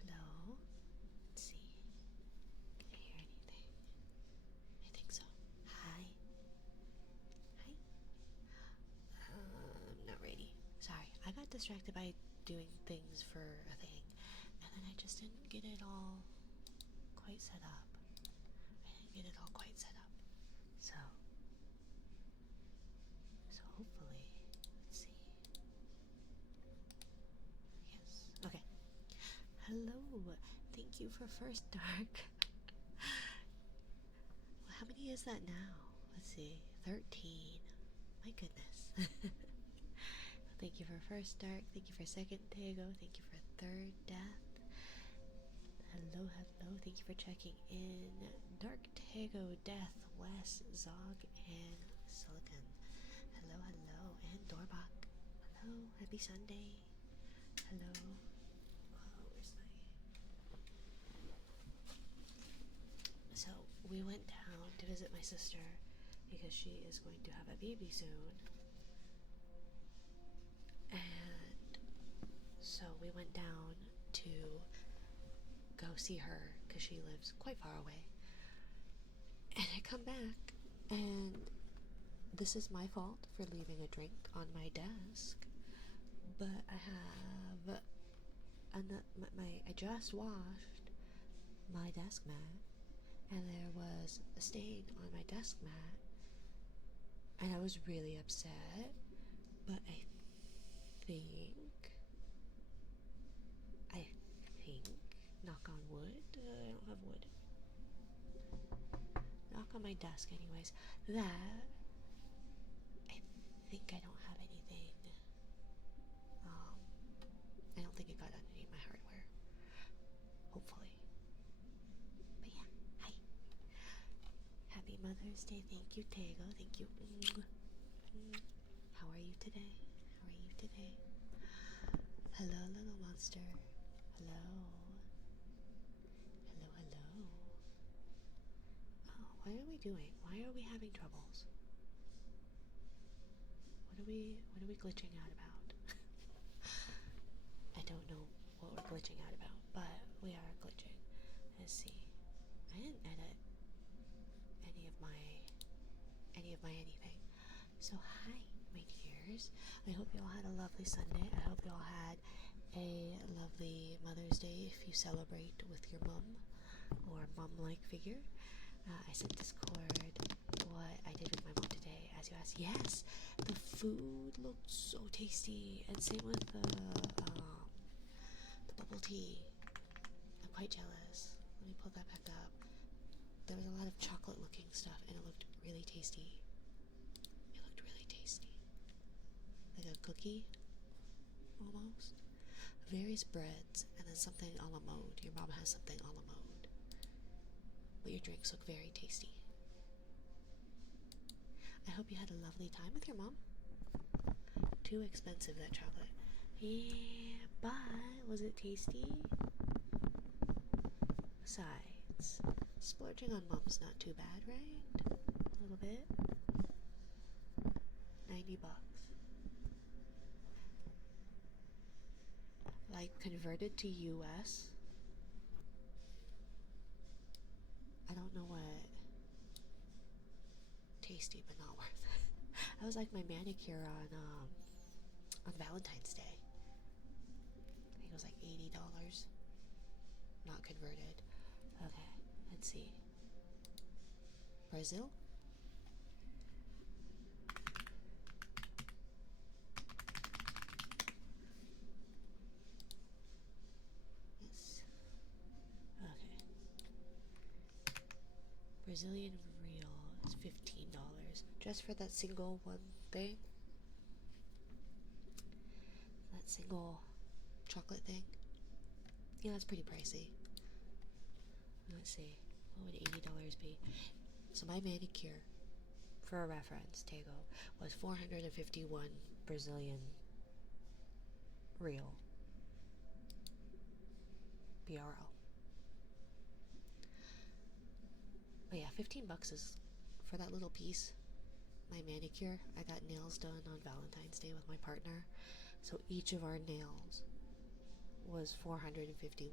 Hello? Let's see. Can I hear anything? I think so. Hi. Hi. I'm not ready. Sorry, I got distracted by doing things for a thing, and then I just didn't get it all quite set up. So, hopefully, let's see. Yes. Okay. Hello. Thank you for first dark. Well, how many is that now? Let's see. 13. My goodness. Thank you for first dark. Thank you for second Tego. Thank you for third death. Hello, hello. Thank you for checking in. Dark Tego, Death, Wes, Zog, and Silicon. Hello, hello. And Dorbach. Hello. Happy Sunday. Hello. Oh, where's my... So, we went down to visit my sister because she is going to have a baby soon. And so we went down to go see her because she lives quite far away. And I come back, and this is my fault for leaving a drink on my desk. But I have I just washed my desk mat, and there was a stain on my desk mat And I was really upset, but think, I think, knock on wood, I don't have wood, knock on my desk anyways, that I think I don't have anything, I don't think it got underneath my hardware, hopefully. But yeah, hi. Happy Mother's Day. Thank you, Tego. Thank you. How are you today? How are you today? Hello, little monster. Hello. Hello, hello. Oh, what are we doing? Why are we having troubles? What are we glitching out about? I don't know what we're glitching out about, but we are glitching. Let's see. I didn't edit any of my anything. So hi, my dears. I hope you all had a lovely Sunday. I hope you all had a lovely Mother's Day if you celebrate with your mom or mom-like figure. I sent Discord what I did with my mom today, as you asked. Yes, the food looked so tasty, and same with the bubble tea. I'm quite jealous. Let me pull that back up. There was a lot of chocolate-looking stuff, and it looked really tasty. It looked really tasty, like a cookie, almost. Various breads, and then something a la mode. Your mom has something a la mode. But your drinks look very tasty. I hope you had a lovely time with your mom. Too expensive, that chocolate. Yeah, but was it tasty? Besides, splurging on mom's not too bad, right? A little bit. $90. Like, converted to US, I don't know what. Tasty, but not worth it. I was like my manicure on Valentine's Day. I think it was like $80, not converted. Okay, let's see. Brazil. Yes. Okay. Brazilian real is $15 just for that single one thing. That single chocolate thing. Yeah, that's pretty pricey. Let's see. What would $80 be? So my manicure, for a reference, Tego, was 451 Brazilian real. BRL. But yeah, $15 is for that little piece. My manicure, I got nails done on Valentine's Day with my partner. So each of our nails was 451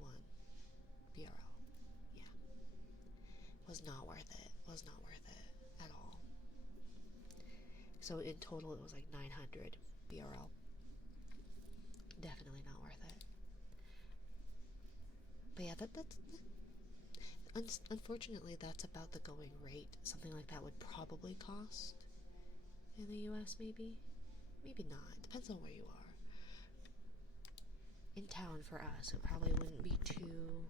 BRL. Yeah. Was not worth it. Was not worth it at all. So in total it was like 900 BRL. Definitely not worth it. But yeah, unfortunately that's about the going rate. Something like that would probably cost in the US, maybe not. Depends on where you are. In town for us, it probably wouldn't be too.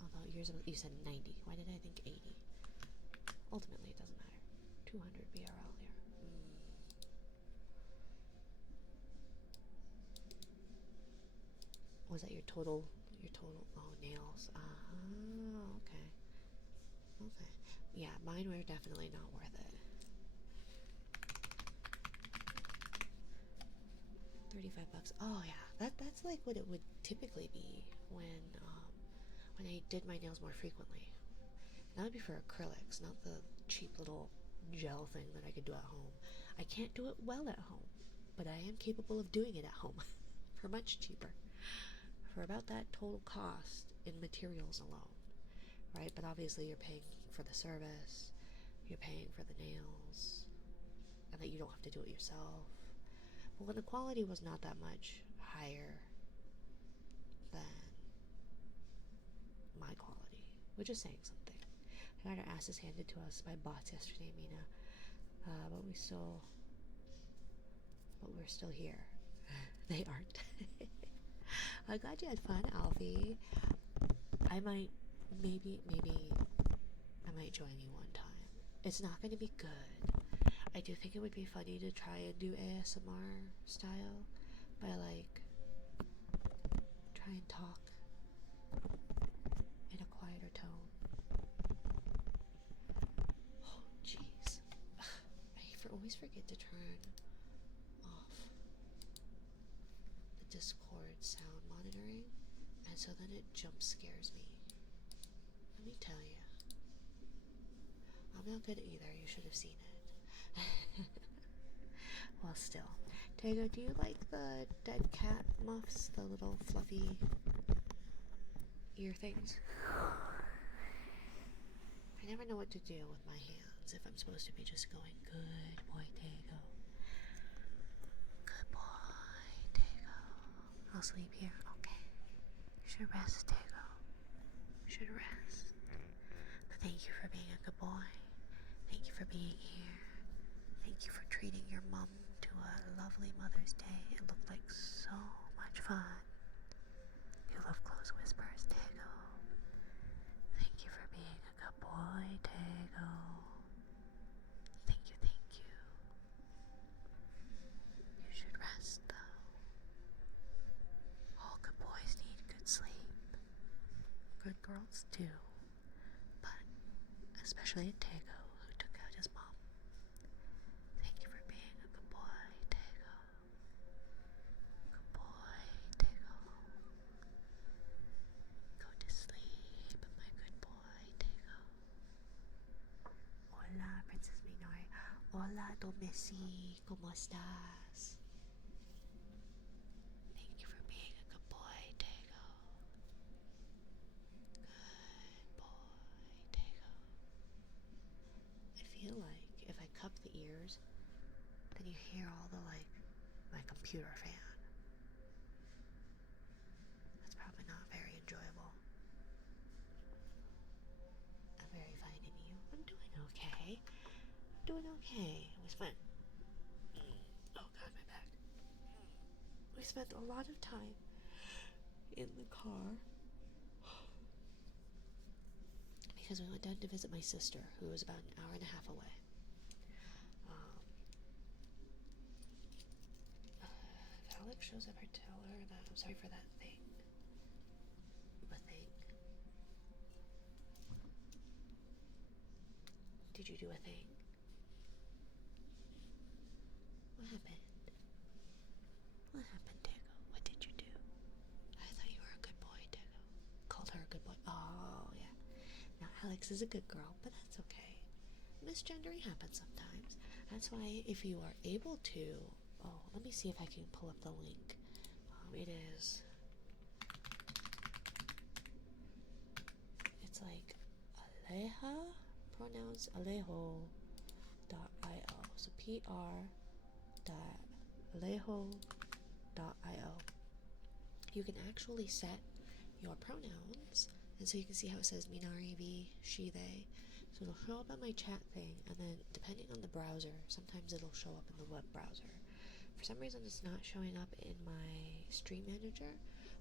Although you said 90. Why did I think 80? Ultimately, it doesn't matter. 200 BRL there. Was that your total? Oh, nails. Okay. Okay. Yeah, mine were definitely not worth it. 35 bucks. Oh yeah, that's like what it would typically be when I did my nails more frequently. That would be for acrylics, not the cheap little gel thing that I could do at home. I can't do it well at home, but I am capable of doing it at home for much cheaper, for about that total cost in materials alone, right? But obviously you're paying for the service, you're paying for the nails, and that you don't have to do it yourself. But when the quality was not that much higher than my quality, which is saying something. I got our asses handed to us by bots yesterday, Mina. But we're still here. They aren't. I'm glad you had fun, Alfie. I might, maybe, I might join you one time. It's not going to be good. I do think it would be funny to try and do ASMR style by like try and talk in a quieter tone. Oh, jeez. I always forget to turn off the Discord sound monitoring, and so then it jump scares me. Let me tell you. I'm not good either. You should have seen it. Well, still. Tago, do you like the dead cat muffs? The little fluffy ear things? I never know what to do with my hands if I'm supposed to be just going, good boy, Tago. Good boy, Tago. I'll sleep here. Okay. You should rest, Tago. You should rest. Thank you for being a good boy. Thank you for being here. Thank you for treating your mom to a lovely Mother's Day. It looked like so much fun. You love close whispers, Tago. Thank you for being a good boy, Tago. Thank you, thank you. You should rest, though. All good boys need good sleep. Good girls too. But especially Tago, who took out his mom. Thank you for being a good boy, Tago. Good boy, Tago. Go to sleep, my good boy, Tago. Hola, Princess Minori. Hola, Domesi. ¿Cómo estás? Thank you for being a good boy, Tago. Good boy, Tago. I feel like if I cup the ears, then you hear all the, like, my computer fan. That's probably not very enjoyable. I'm very fine, and you? I'm doing okay. Doing okay. We spent... Oh god, my back. We spent a lot of time in the car because we went down to visit my sister, who was about an hour and a half away. If Alex shows up, tell her that I'm sorry for that thing. A thing? Did you do a thing? What happened? What happened, Dago? What did you do? I thought you were a good boy, Dago. Called her a good boy. Oh, yeah. Now, Alex is a good girl, but that's okay. Misgendering happens sometimes. That's why if you are able to... Oh, let me see if I can pull up the link. It is... It's like Aleja, pronounced Alejo.io. So pr.alejo.io. You can actually set your pronouns, and so you can see how it says Minari V, she, they. So it'll show up on my chat thing, and then depending on the browser, sometimes it'll show up in the web browser. For some reason it's not showing up in my stream manager,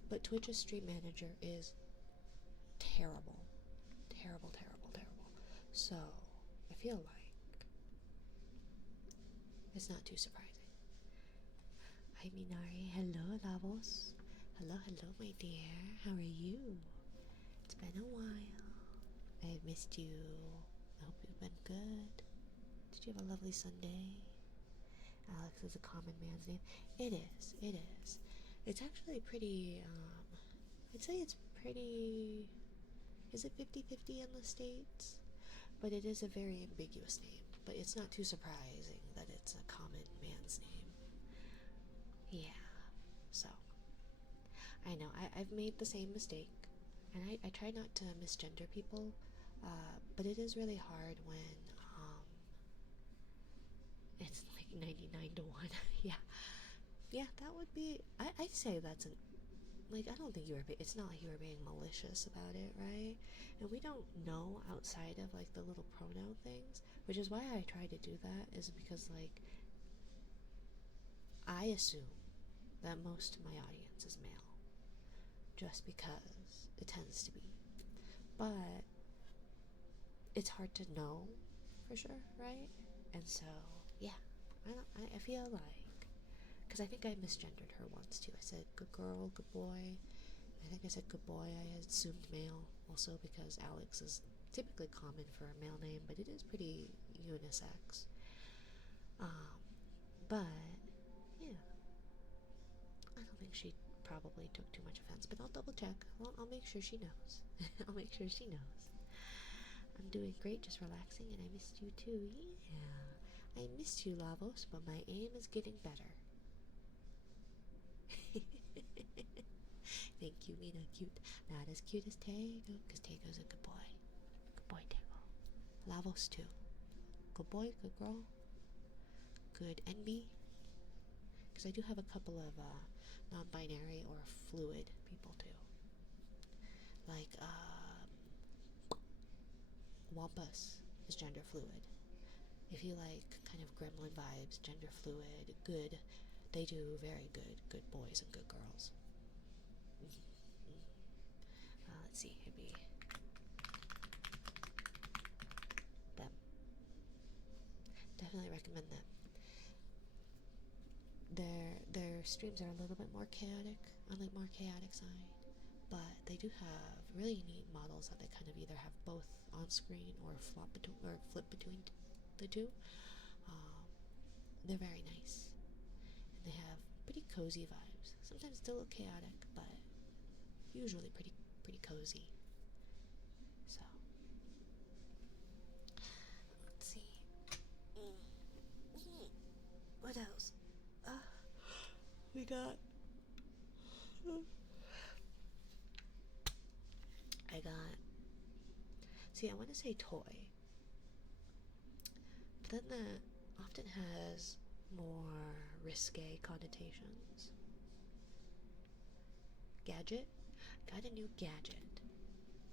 but Twitch's stream manager is terrible. Terrible, terrible, terrible. So I feel like it's not too surprising. Hi Minari, hello Lavos. Hello, hello my dear. How are you? It's been a while. I've missed you. I hope you've been good. Did you have a lovely Sunday? Alex is a common man's name. It is, it is. It's actually pretty, I'd say it's pretty, is it 50-50 in the States? But it is a very ambiguous name. But it's not too surprising that it's a common man's name. Yeah, so. I know, I've made the same mistake. And I try not to misgender people, but it is really hard when it's like 99 to 1. Yeah, that would be, I'd say that's like, I don't think you were, it's not like you were being malicious about it, right? And we don't know outside of, like, the little pronoun things, which is why I try to do that, is because, like, I assume that most of my audience is male, just because it tends to be. But it's hard to know for sure, right? And so, yeah, I feel like, because I think I misgendered her once too. I said good girl, good boy. I think I said good boy. I assumed male also because Alex is typically common for a male name, but it is pretty unisex. But yeah, I don't think she probably took too much offense, but I'll double check. I'll make sure she knows. I'll make sure she knows. I'm doing great, just relaxing, and I missed you too. Yeah, I missed you, Lavos, but my aim is getting better. Thank you, Mina. Cute. Not as cute as Tego, because Tego's a good boy. Good boy, Tego. Lavos too. Good boy, good girl. Good NB. Because I do have a couple of non-binary or fluid people too. Like, Wampus is gender fluid. If you like kind of gremlin vibes, gender fluid, good, they do very good boys and good girls. Let's see, it'd be them. Definitely recommend them. Their streams are a little bit more chaotic, on the more chaotic side, but they do have really neat models that they kind of either have both on screen or flip between the two. They're very nice, and they have pretty cozy vibes. Sometimes still a little chaotic, but usually pretty cozy. So let's see. What else? We got. I got. See, I want to say toy, but then that often has more risque connotations. Gadget? Got a new gadget.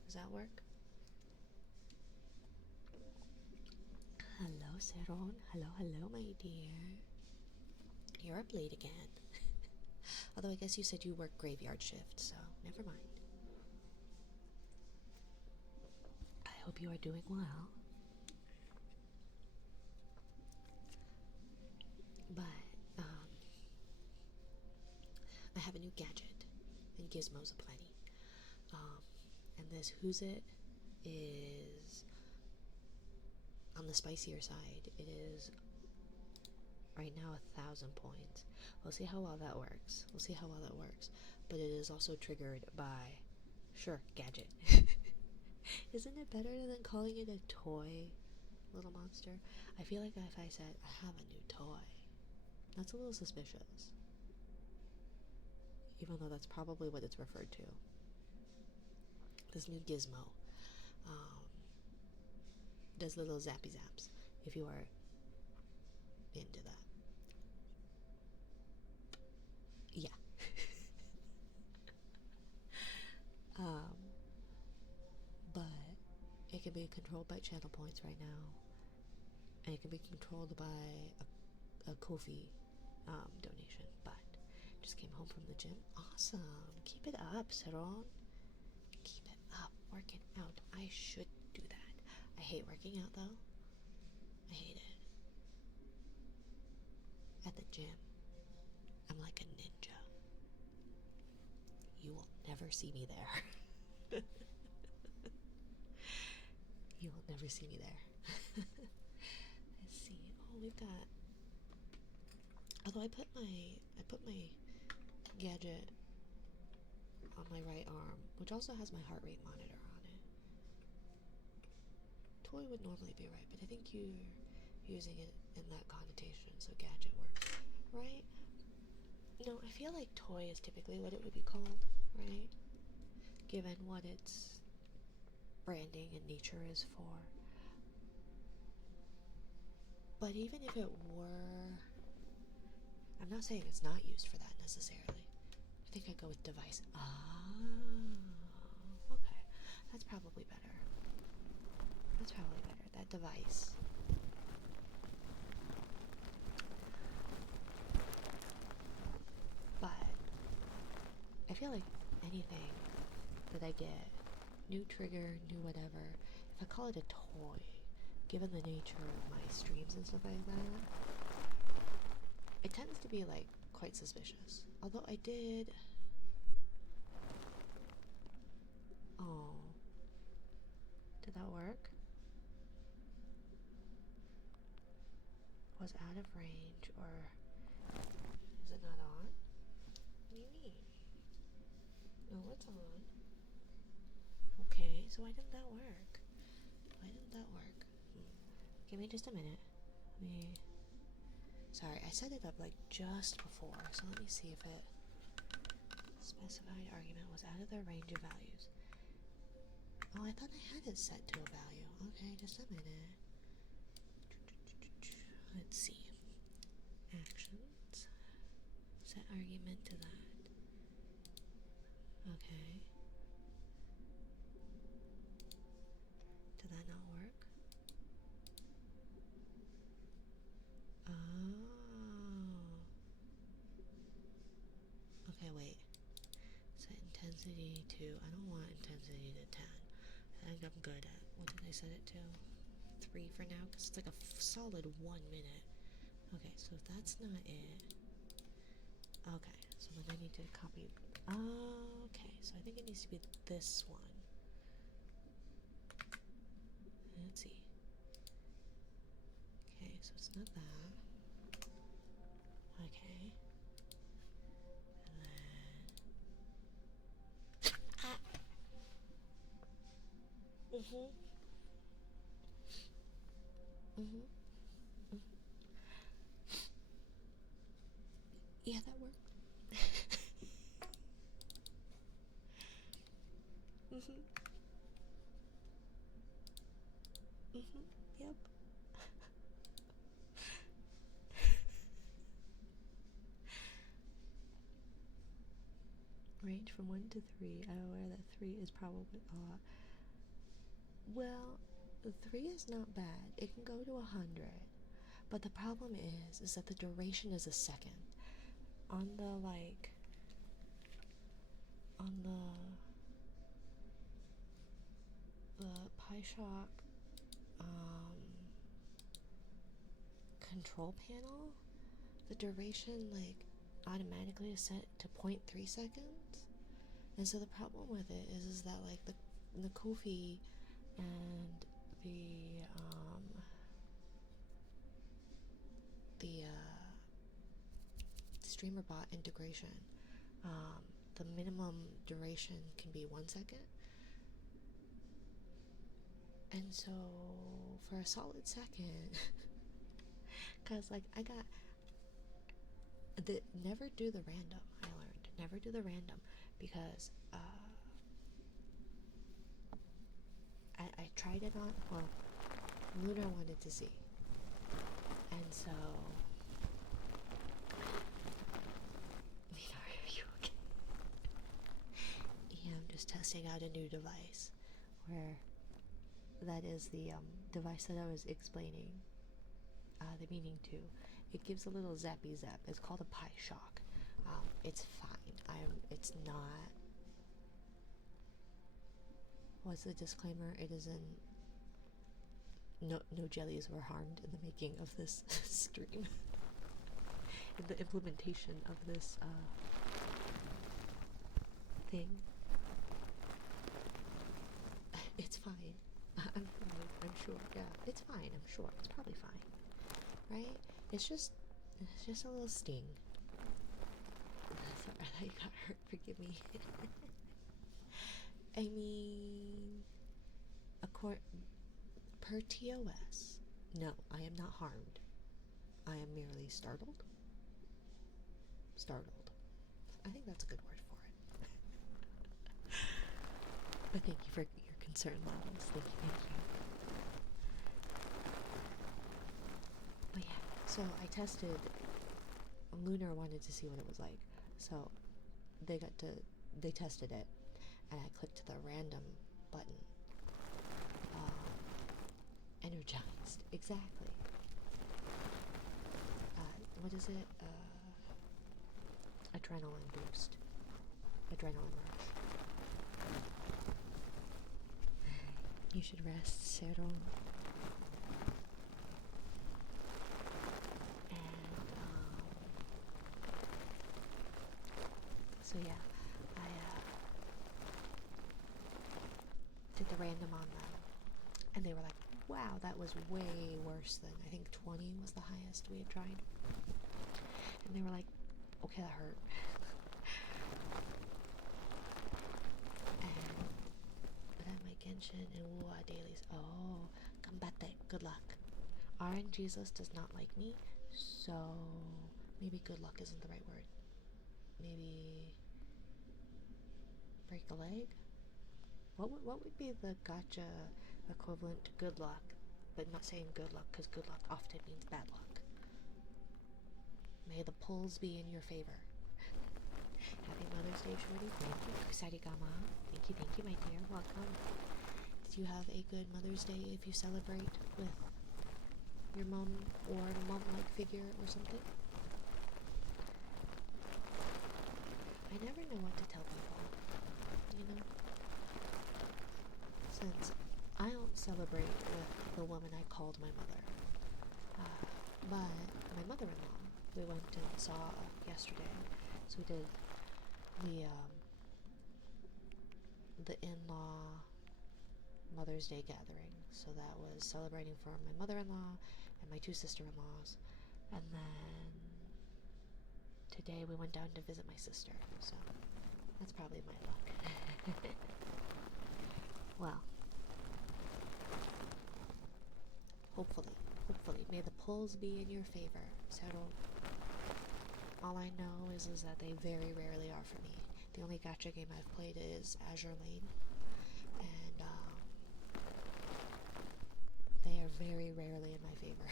Does that work? Hello, Seron. Hello, my dear. You're up late again. Although I guess you said you work graveyard shift, so never mind. I hope you are doing well. But, I have a new gadget, and gizmos aplenty. And this Who's It is on the spicier side. It is right now 1,000 points. We'll see how well that works. But it is also triggered by, sure, gadget. Isn't it better than calling it a toy, little monster? I feel like if I said, I have a new toy, that's a little suspicious. Even though that's probably what it's referred to. This new gizmo does little zappy zaps, if you are into that. Yeah. But it can be controlled by channel points right now, and it can be controlled by a Ko-fi donation. But just came home from the gym. Awesome. Keep it up, Saron. Keep it up. Working out. I should do that. I hate working out though. I hate it. At the gym, I'm like a ninja. You will never see me there. You will never see me there. Let's see. Oh, we've got. Although I put my gadget on my right arm, which also has my heart rate monitor on it. Toy would normally be right, but I think you're using it in that connotation, so gadget works, right? No, I feel like toy is typically what it would be called, right? Given what its branding and nature is for. But even if it were, I'm not saying it's not used for that necessarily. I think I'd go with device. Okay. That's probably better. That's probably better. That device. But I feel like anything that I get, new trigger, new whatever, if I call it a toy, given the nature of my streams and stuff like that, it tends to be like quite suspicious. Although I did. Oh. Did that work? Was out of range, or is it not on? What do you mean? No, it's on. Okay, so why didn't that work? Why didn't that work? Give me just a minute. Sorry, I set it up like just before, so let me see if it. Specified argument was out of the range of values. Oh, I thought I had it set to a value. Okay, just a minute. Let's see. Actions. Set argument to that. Okay. Did that not work? Oh. Okay, wait. Set intensity to. I don't want intensity to 10. I think I'm good at. What did I set it to? 3 for now, because it's like a solid 1 minute. Okay, so if that's not it. Okay, so then I need to copy. Okay, so I think it needs to be this one. Let's see. Okay, so it's not that. Okay. And then. Yeah, that worked. Yep. Range from 1 to 3. I'm aware that 3 is probably a lot. Well, 3 is not bad. It can go to 100. But the problem is that the duration is a second. On the, like, on the PyShock control panel, the duration, like, automatically is set to 0.3 seconds. And so the problem with it is that, like, the Kofi and the StreamerBot integration, the minimum duration can be 1 second. And so for a solid second, because, like, I got never do the random. I learned never do the random, because I tried it on. Well, Luna wanted to see, and so. Are you okay? Yeah, I'm just testing out a new device, where that is the device that I was explaining the meaning to. It gives a little zappy zap. It's called a PyShock. It's fine. It's not. What's the disclaimer? It isn't. No jellies were harmed in the making of this stream. In the implementation of this thing. It's fine. I'm sure. Yeah, it's fine. I'm sure. It's probably fine. Right? It's just a little sting. Sorry, I thought you got hurt. Forgive me. I mean, per TOS, no, I am not harmed. I am merely startled. Startled. I think that's a good word for it. But thank you for your concern levels. Thank you. But yeah, so I tested. Lunar wanted to see what it was like. So they got to they tested it, and I clicked the random button. Energized, exactly. What is it? Adrenaline boost, adrenaline rush. You should rest, Cero. And so yeah, I did the random on them, and they were like, "Wow, that was way worse than I think 20 was the highest we had tried." And they were like, "Okay, that hurt." And then my Genshin and Wuwa dailies. Oh, combate. Good luck. RNGesus does not like me, so maybe good luck isn't the right word. Maybe break a leg? What would be the gacha equivalent to good luck, but not saying good luck because good luck often means bad luck? May the pulls be in your favor. Happy Mother's Day, Shorty. Thank you. Kusarigama. Thank you, my dear. Welcome. Did you have a good Mother's Day if you celebrate with your mom or a mom-like figure or something? I never know what to tell people, you know? Since I don't celebrate with the woman I called my mother, but my mother-in-law, we went and saw yesterday. So we did the in-law Mother's Day gathering. So that was celebrating for my mother-in-law and my two sister-in-laws. And then today we went down to visit my sister. So that's probably my luck. Well, hopefully, may the pulls be in your favor. So all I know is that they very rarely are for me. The only gacha game I've played is Azure Lane, and they are very rarely in my favor.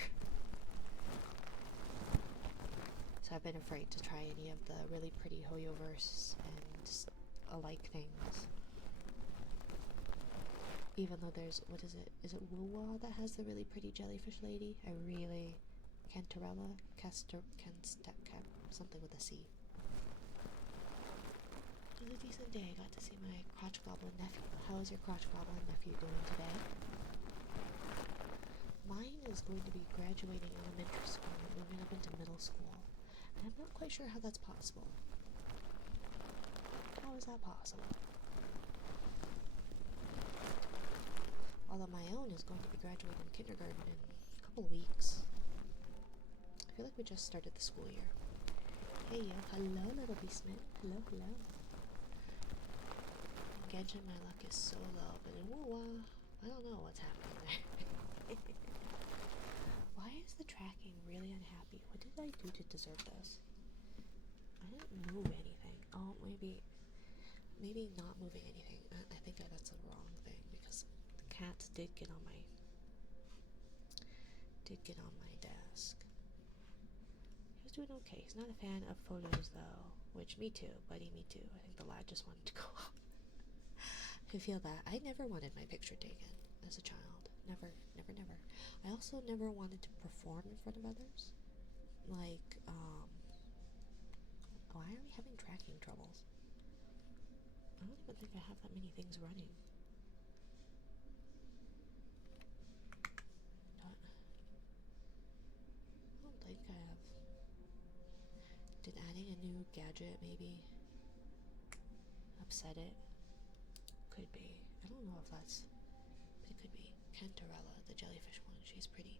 So I've been afraid to try any of the really pretty Hoyoverse and alike things. Even though there's, what is it? Is it Wuwa that has the really pretty jellyfish lady? I really... Cantarella? Something with a C. It was a decent day. I got to see my crotch goblin nephew. How is your crotch goblin nephew doing today? Mine is going to be graduating elementary school and moving up into middle school. And I'm not quite sure how that's possible. How is that possible? Although my own is going to be graduating kindergarten in a couple of weeks. I feel like we just started the school year. Hey yo, hello little beastman. Hello. Genshin, my luck is so low, but in Wuwa, I don't know what's happening there. Why is the tracking really unhappy? What did I do to deserve this? I didn't move anything. Oh, maybe not moving anything. I think that's a wrong thing because the cats did get on my desk. He was doing okay. He's not a fan of photos though, which me too, buddy, me too. I think the lad just wanted to go off. I feel that. I never wanted my picture taken as a child. Never. I also never wanted to perform in front of others. Like, why are we having tracking troubles? I don't even think I have that many things running. I don't think I have. Did adding a new gadget maybe upset it? Could be. I don't know if that's... But it could be. Cantarella, the jellyfish one. She's pretty.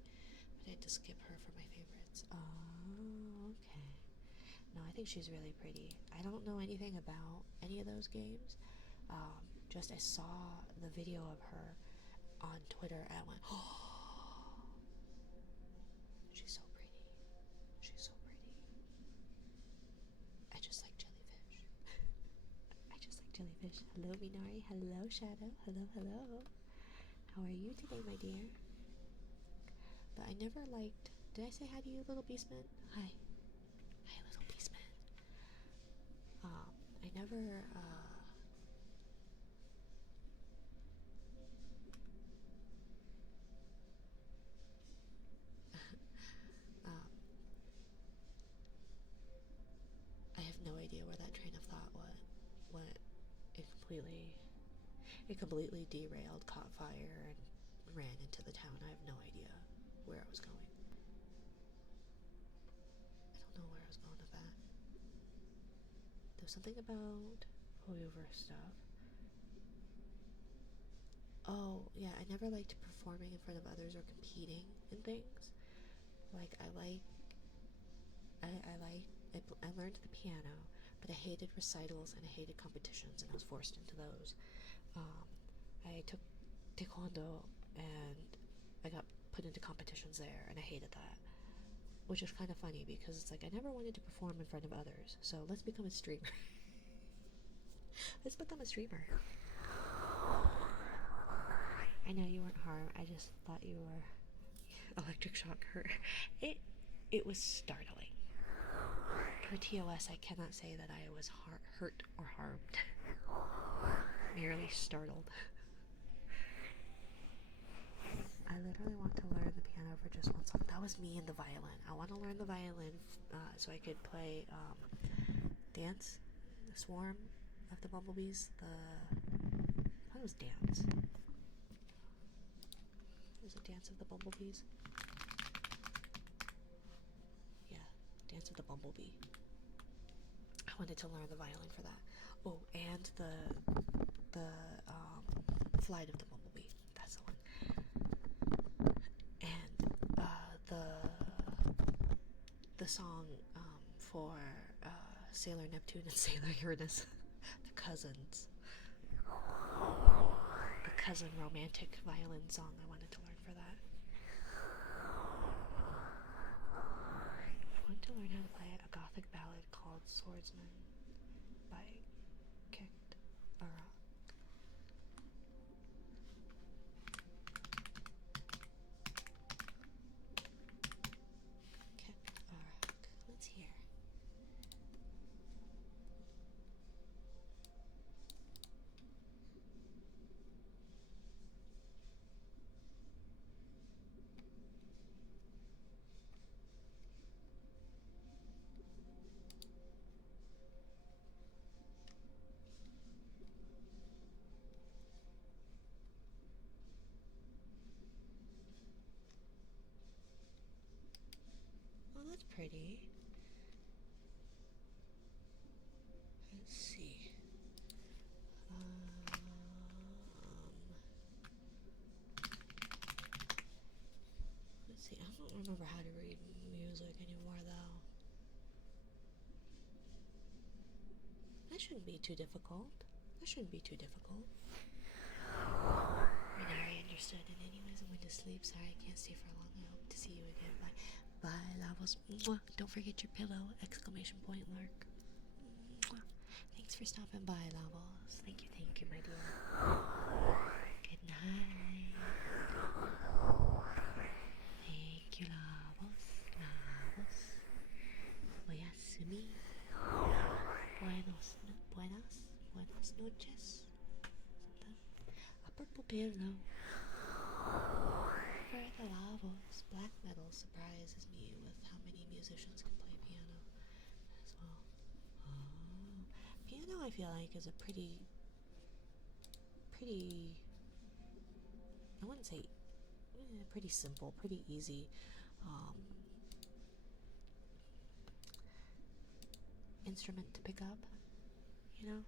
But I had to skip her for my favorites. Oh, okay. No, I think she's really pretty. I don't know anything about any of those games. Just I saw the video of her on Twitter and I went, oh, she's so pretty. She's so pretty. I just like jellyfish. I just like jellyfish. Hello, Minari. Hello, Shadow. Hello. How are you today, my dear? But I never liked... Did I say hi to you, little beastman? Hi, little beastman. I never, um, I have no idea where that train of thought went. It completely derailed, caught fire, and ran into the town. I have no idea where I was going. I don't know where I was going with that. There was something about Hoyover stuff. Oh, yeah, I never liked performing in front of others or competing in things. Like, I learned the piano, but I hated recitals and I hated competitions, and I was forced into those. I took taekwondo, and I got put into competitions there, and I hated that. Which is kind of funny, because it's like, I never wanted to perform in front of others, so let's become a streamer. Let's become a streamer. I know you weren't harmed, I just thought you were electric shock hurt. It was startling. Per TOS, I cannot say that I was hurt or harmed. Merely startled. I literally want to learn the piano for just one song. That was me and the violin. I want to learn the violin so I could play Dance, the Swarm of the Bumblebees. I thought it was Dance. Was it Dance of the Bumblebees? Yeah, Dance of the Bumblebee. I wanted to learn the violin for that. Oh, and the Flight of the Bumblebee. That's the one. And the song for Sailor Neptune and Sailor Uranus, the cousins. The cousin romantic violin song, I wanted to learn for that. I want to learn how to play a gothic ballad called Swordsman by Kicked a Rock. Let's hear. Oh, that's pretty. Let's see. Let's see. I don't remember how to read music anymore, though. That shouldn't be too difficult. Minari understood, and anyways, I'm going to sleep. Sorry, I can't stay for long. I hope to see you again. Bye. Bye, Lavos. Mwah. Don't forget your pillow! Exclamation point, Lark. Mwah. Thanks for stopping by, Lavos. Thank you, my dear. Good night. Thank you, Lavos. Oyasumi. Buenas noches. A purple pillow for the Lavos. Black metal surprises me with how many musicians can play piano as well. Piano, I feel like, is a pretty, I wouldn't say pretty simple, pretty easy instrument to pick up, you know.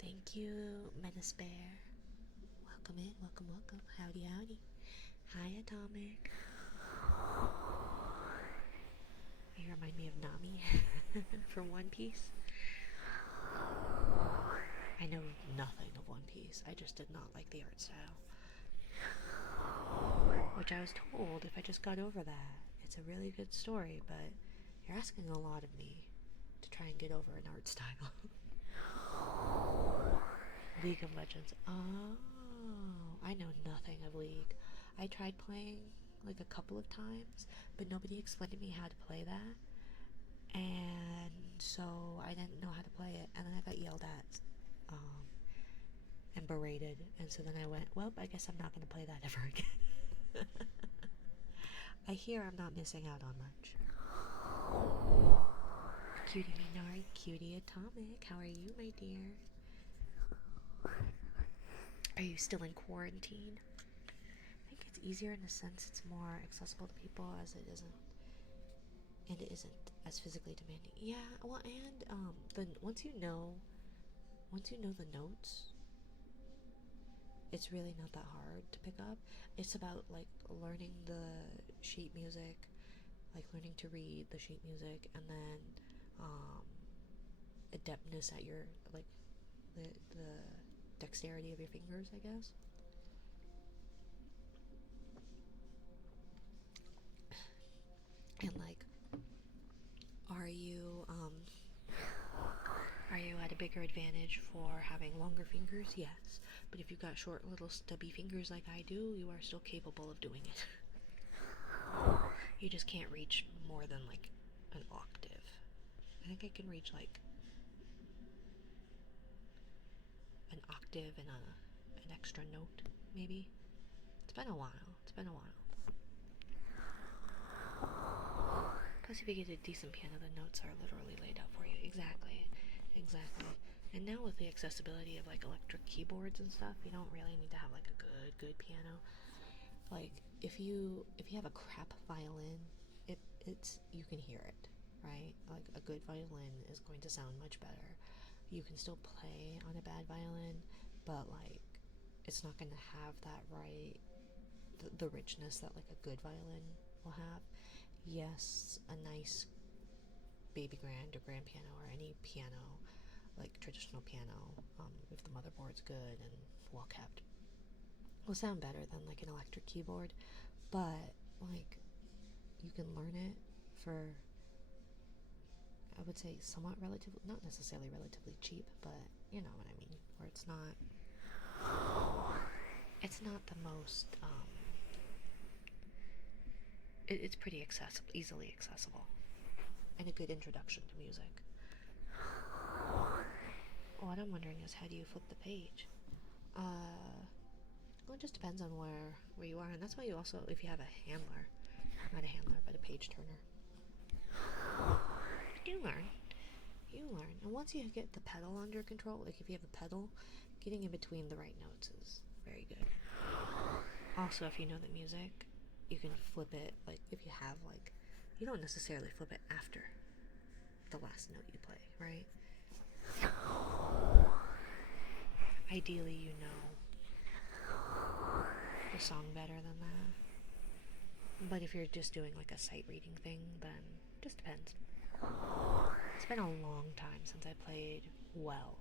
Thank you, Menace Bear. Welcome in, welcome. Howdy. Hi, Atomic. You remind me of Nami from One Piece. I know nothing of One Piece. I just did not like the art style. Which I was told, if I just got over that, it's a really good story, but you're asking a lot of me to try and get over an art style. League of Legends. Oh, I know nothing of League. I tried playing like a couple of times, but nobody explained to me how to play that. and so I didn't know how to play it, and then I got yelled at and berated, and so then I went, well, I guess I'm not going to play that ever again. I hear I'm not missing out on much. Cutie Minari, Cutie Atomic, how are you, my dear? Are you still in quarantine? I think it's easier in a sense, it's more accessible to people as it isn't, and it isn't as physically demanding. Yeah, well, and once you know the notes, it's really not that hard to pick up. It's about like learning the sheet music, like learning to read the sheet music, and then adeptness at your like the dexterity of your fingers, I guess. And like, are you at a bigger advantage for having longer fingers? Yes. But if you've got short little stubby fingers like I do, you are still capable of doing it. You just can't reach more than like an octave. I think I can reach like an octave and an extra note, maybe. It's been a while. Plus, if you get a decent piano, the notes are literally laid out for you. Exactly. And now with the accessibility of like electric keyboards and stuff, you don't really need to have like a good piano. Like if you have a crap violin, it's you can hear it, right? Like a good violin is going to sound much better. You can still play on a bad violin, but like it's not going to have that the richness that like a good violin will have. Yes, a nice baby grand or grand piano or any piano, like traditional piano, if the motherboard's good and well kept, will sound better than like an electric keyboard. But like you can learn it for, I would say, somewhat relatively, not necessarily relatively cheap, but you know what I mean, where it's not the most it's pretty accessible, easily accessible, and a good introduction to music. What I'm wondering is, how do you flip the page? Well, it just depends on where you are, and that's why you also, if you have a handler, not a handler, but a page turner, you learn, and once you get the pedal under control, like if you have a pedal, getting in between the right notes is very good. Also, if you know the music, you can flip it, like if you have like, you don't necessarily flip it after the last note you play, right? Ideally, you know the song better than that. But if you're just doing like a sight reading thing, then it just depends. It's been a long time since I played well.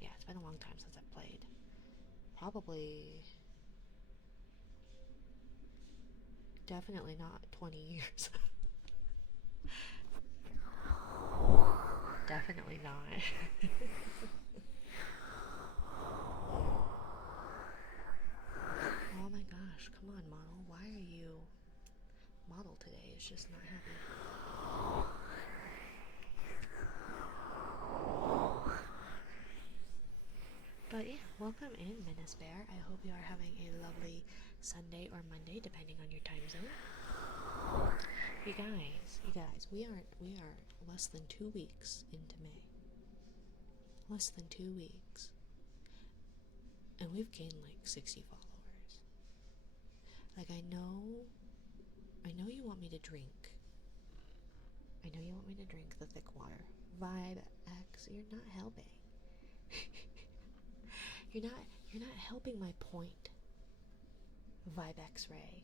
Yeah, it's been a long time since I've played. Probably, definitely not 20 years. Definitely not. Oh my gosh, come on, model. Why are you... Model today is just not happy. But yeah, welcome in, Menace Bear. I hope you are having a lovely Sunday or Monday, depending on your time zone. You guys, we are less than 2 weeks into May. Less than 2 weeks. And we've gained like 60 followers. Like, I know you want me to drink. I know you want me to drink the thick water. Vibe X, you're not helping. You're not helping my point. Vibe X-ray.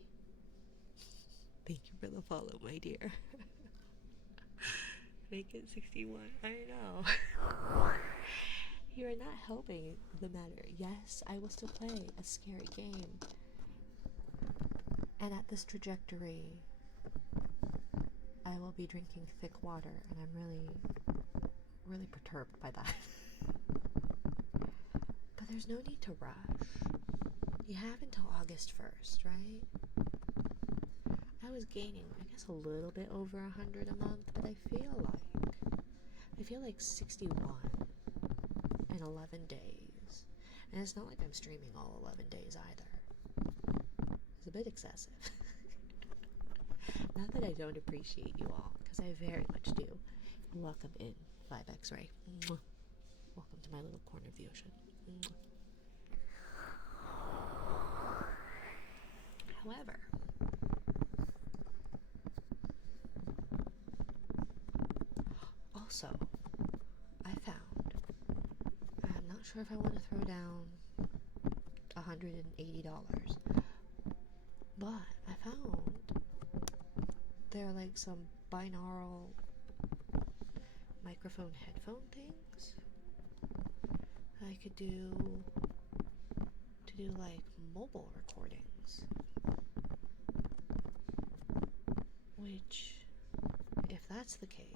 Thank you for the follow, my dear. Make it 61. I know. You are not helping the matter. Yes, I will still play a scary game. And at this trajectory, I will be drinking thick water, and I'm really perturbed by that. But there's no need to rush. You have until August 1st, right? I I was gaining, I guess, a little bit over 100 a month, but I feel like 61 in 11 days. And it's not like I'm streaming all 11 days either. It's a bit excessive. Not that I don't appreciate you all, because I very much do. Welcome in, 5X-Ray. Welcome to my little corner of the ocean. However, also, I found, I'm not sure if I want to throw down $180, but I found there are like some binaural microphone headphone things that I could do to do like mobile recordings, which, if that's the case,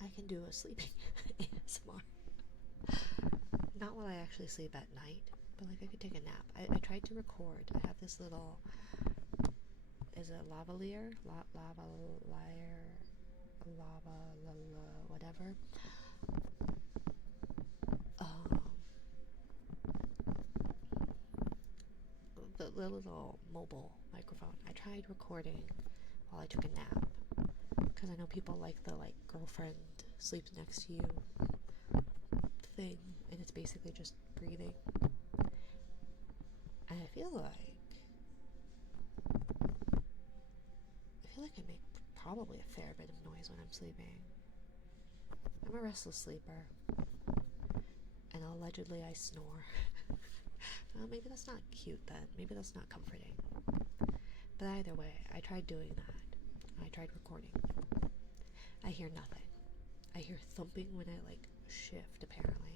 I can do a sleeping ASMR. Not while I actually sleep at night, but like I could take a nap. I tried to record. I have this little, is it lavalier? Whatever. The little mobile microphone. I tried recording while I took a nap, because I know people like the like girlfriend sleeps next to you thing, and it's basically just breathing. And I feel like I make probably a fair bit of noise when I'm sleeping. I'm a restless sleeper, and allegedly I snore. Well, maybe that's not cute then. Maybe that's not comforting. But either way, I tried doing that. I tried recording. I hear nothing. I hear thumping when I like shift, apparently.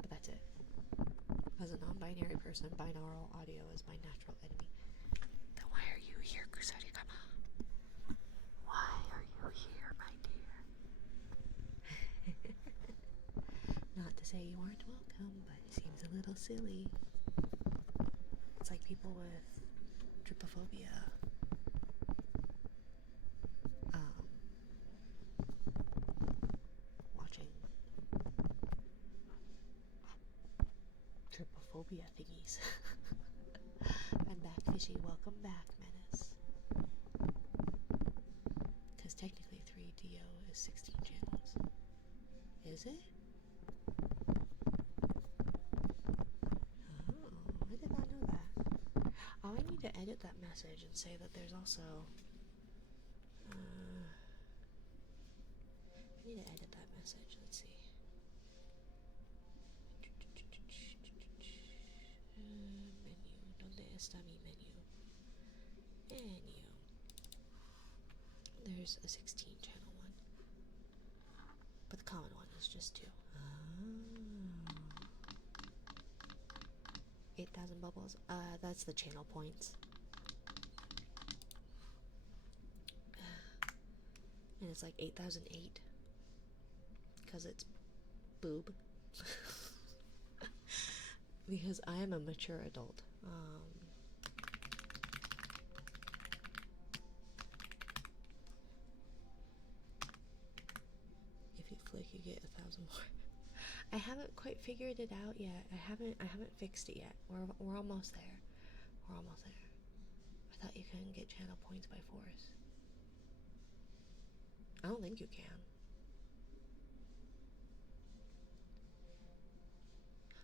But that's it. As a non-binary person, binaural audio is my natural enemy. Then why are you here, Kusarigama? Why are you here, my dear? Not to say you aren't welcome, but it seems a little silly. It's like people with trypophobia. Watching trypophobia thingies. I'm back, Fishy. Welcome back, Menace. Because technically 3DO is 16 channels. Is it? Oh, I did not know that. Oh, I need to edit that message and say that there's also... I need to edit that message. Let's see. Menu. ¿Dónde está mi menu? Menu. There's a 16 channel one. But the common one is just 2. 8,000 bubbles. That's the channel points. And it's like 8,008. Because it's boob. Because I am a mature adult. If you flick, you get 1,000 more. I haven't quite figured it out yet. I haven't fixed it yet. We're almost there. We're almost there. I thought you couldn't get channel points by force. I don't think you can.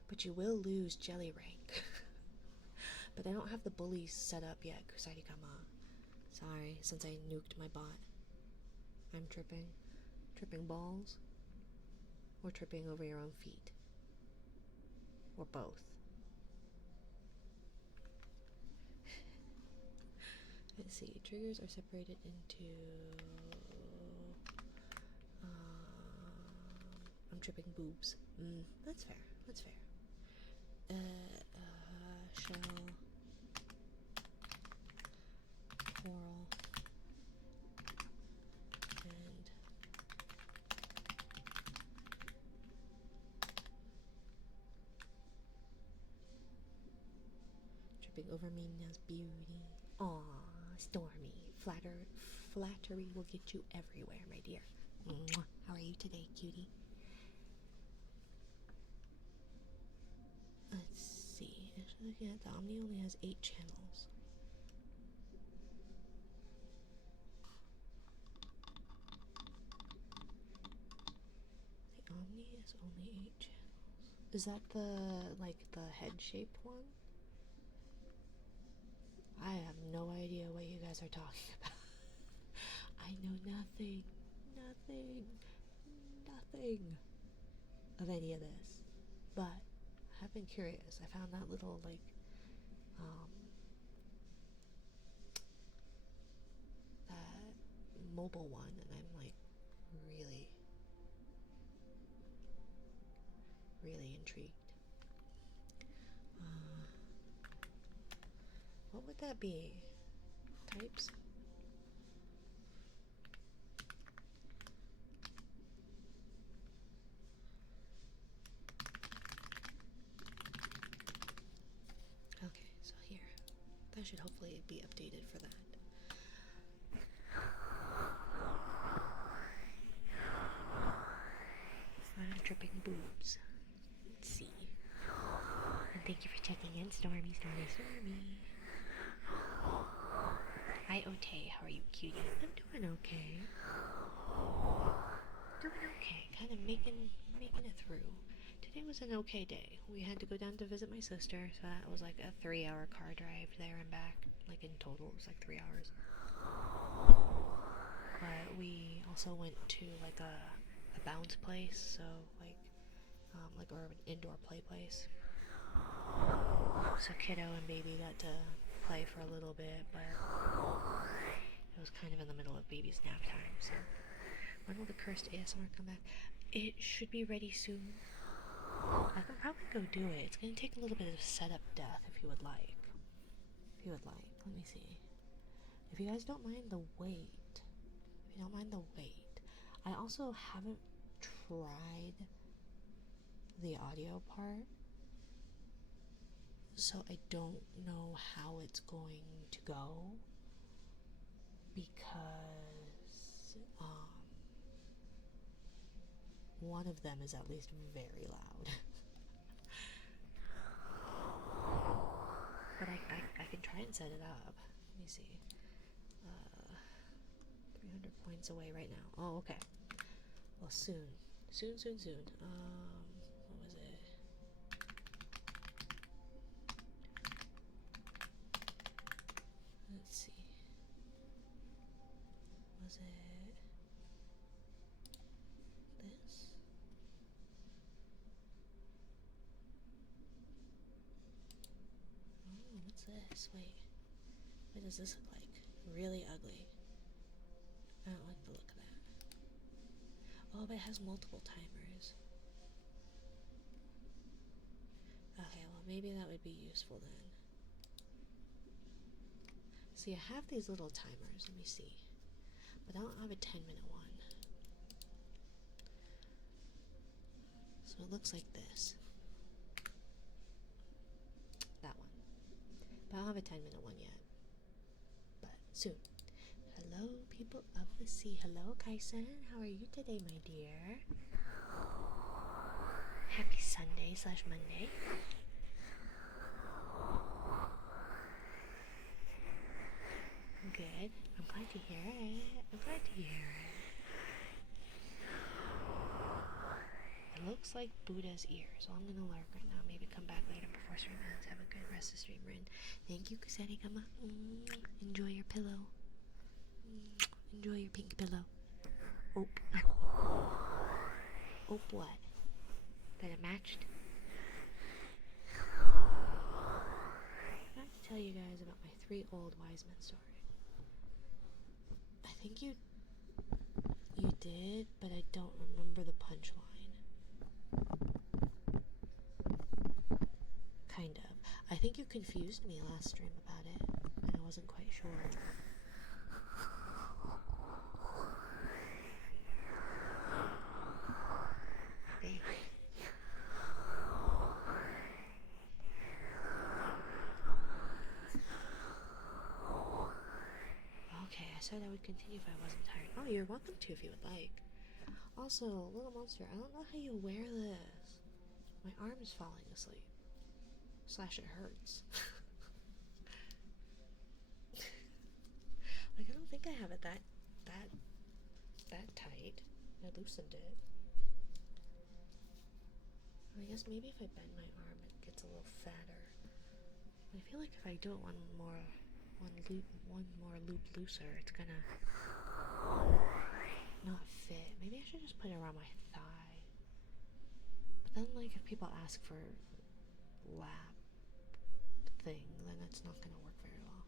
But you will lose jelly rank. But I don't have the bullies set up yet, Kusarigama. Sorry, since I nuked my bot. I'm tripping. Tripping balls? Or tripping over your own feet? Or both? Let's see, triggers are separated into... I'm tripping boobs. That's fair, that's fair. Shell... Coral... And... tripping over Mina's beauty. Aw, Stormy. Flattery will get you everywhere, my dear. Mwah. How are you today, cutie? Let's see. Actually, looking at the Omni only has 8 channels. The Omni is only 8 channels. Is that the head-shaped one? I have no idea what you guys are talking about. I know nothing of any of this. But I've been curious. I found that little that mobile one, and I'm like really intrigued. What would that be? Types? Okay, so here. That should hopefully be updated for that. Dripping boobs. Let's see. And thank you for checking in, Stormy. Hi, Ote. How are you, cutie? I'm doing okay. Kind of making it through. Today was an okay day. We had to go down to visit my sister, so that was like a 3-hour car drive there and back. Like in total, it was like 3 hours. But we also went to like a bounce place, so or an indoor play place. So kiddo and baby got to play for a little bit, but it was kind of in the middle of baby's nap time. So when will the cursed ASMR come back? It should be ready soon. I can probably go do it. It's gonna take a little bit of setup death if you would like. Let me see. If you guys don't mind the wait. I also haven't tried the audio part, so I don't know how it's going to go, because one of them is at least very loud. But I can try and set it up. Let me see. 300 points away right now. Oh, okay. Well, soon. What was it? Let's see. Was it this? Oh, what's this? Wait. What does this look like? Really ugly. I don't like the look of that. Oh, but it has multiple timers. Okay, well maybe that would be useful then. See, I have these little timers. Let me see. But I don't have a 10-minute one. So it looks like this. That one. But I don't have a 10-minute one yet. But soon. Hello, people of the sea. Hello, Kaisen. How are you today, my dear? Happy Sunday/Monday. Good. I'm glad to hear it. It looks like Buddha's ear, so I'm gonna lurk right now. Maybe come back later before stream ends. Have a good rest of stream, Rin. Thank you, Kusarigama. Enjoy your pillow. Enjoy your pink pillow. Oh. Oh, what? That it matched? I have to tell you guys about my 3 old wise men story. I think you did, but I don't remember the punchline. Kind of. I think you confused me last stream about it, and I wasn't quite sure. continue if I wasn't tired. Oh, you're welcome to if you would like. Also, little monster, I don't know how you wear this. My arm is falling asleep. Slash, it hurts. Like, I don't think I have it that tight. I loosened it. I guess maybe if I bend my arm, it gets a little fatter. I feel like if I do it one more loop looser, it's gonna not fit. Maybe I should just put it around my thigh. But then, like, if people ask for lap thing, then it's not gonna work very well.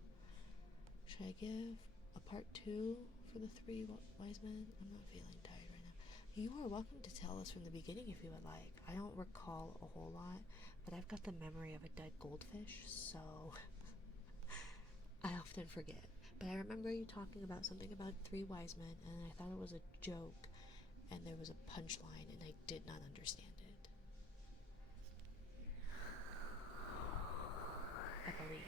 Should I give a part 2 for the 3 wise men? I'm not feeling tired right now. You are welcome to tell us from the beginning if you would like. I don't recall a whole lot, but I've got the memory of a dead goldfish, so I often forget. But I remember you talking about something about 3 wise men, and I thought it was a joke, and there was a punchline, and I did not understand it. I believe.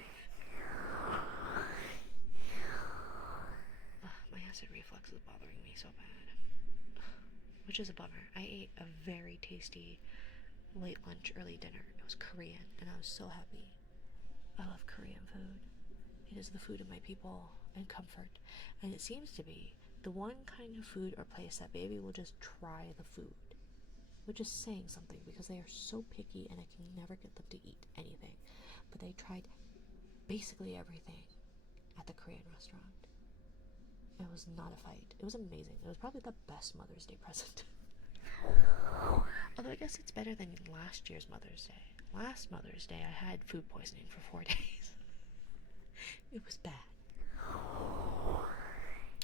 My acid reflux is bothering me so bad. Which is a bummer. I ate a very tasty late lunch, early dinner. It was Korean, and I was so happy. I love Korean food. It is the food of my people and comfort. And it seems to be the one kind of food or place that baby will just try the food. Which is saying something, because they are so picky and I can never get them to eat anything. But they tried basically everything at the Korean restaurant. It was not a fight. It was amazing. It was probably the best Mother's Day present. Although I guess it's better than last year's Mother's Day. Last Mother's Day I had food poisoning for 4 days. It was bad.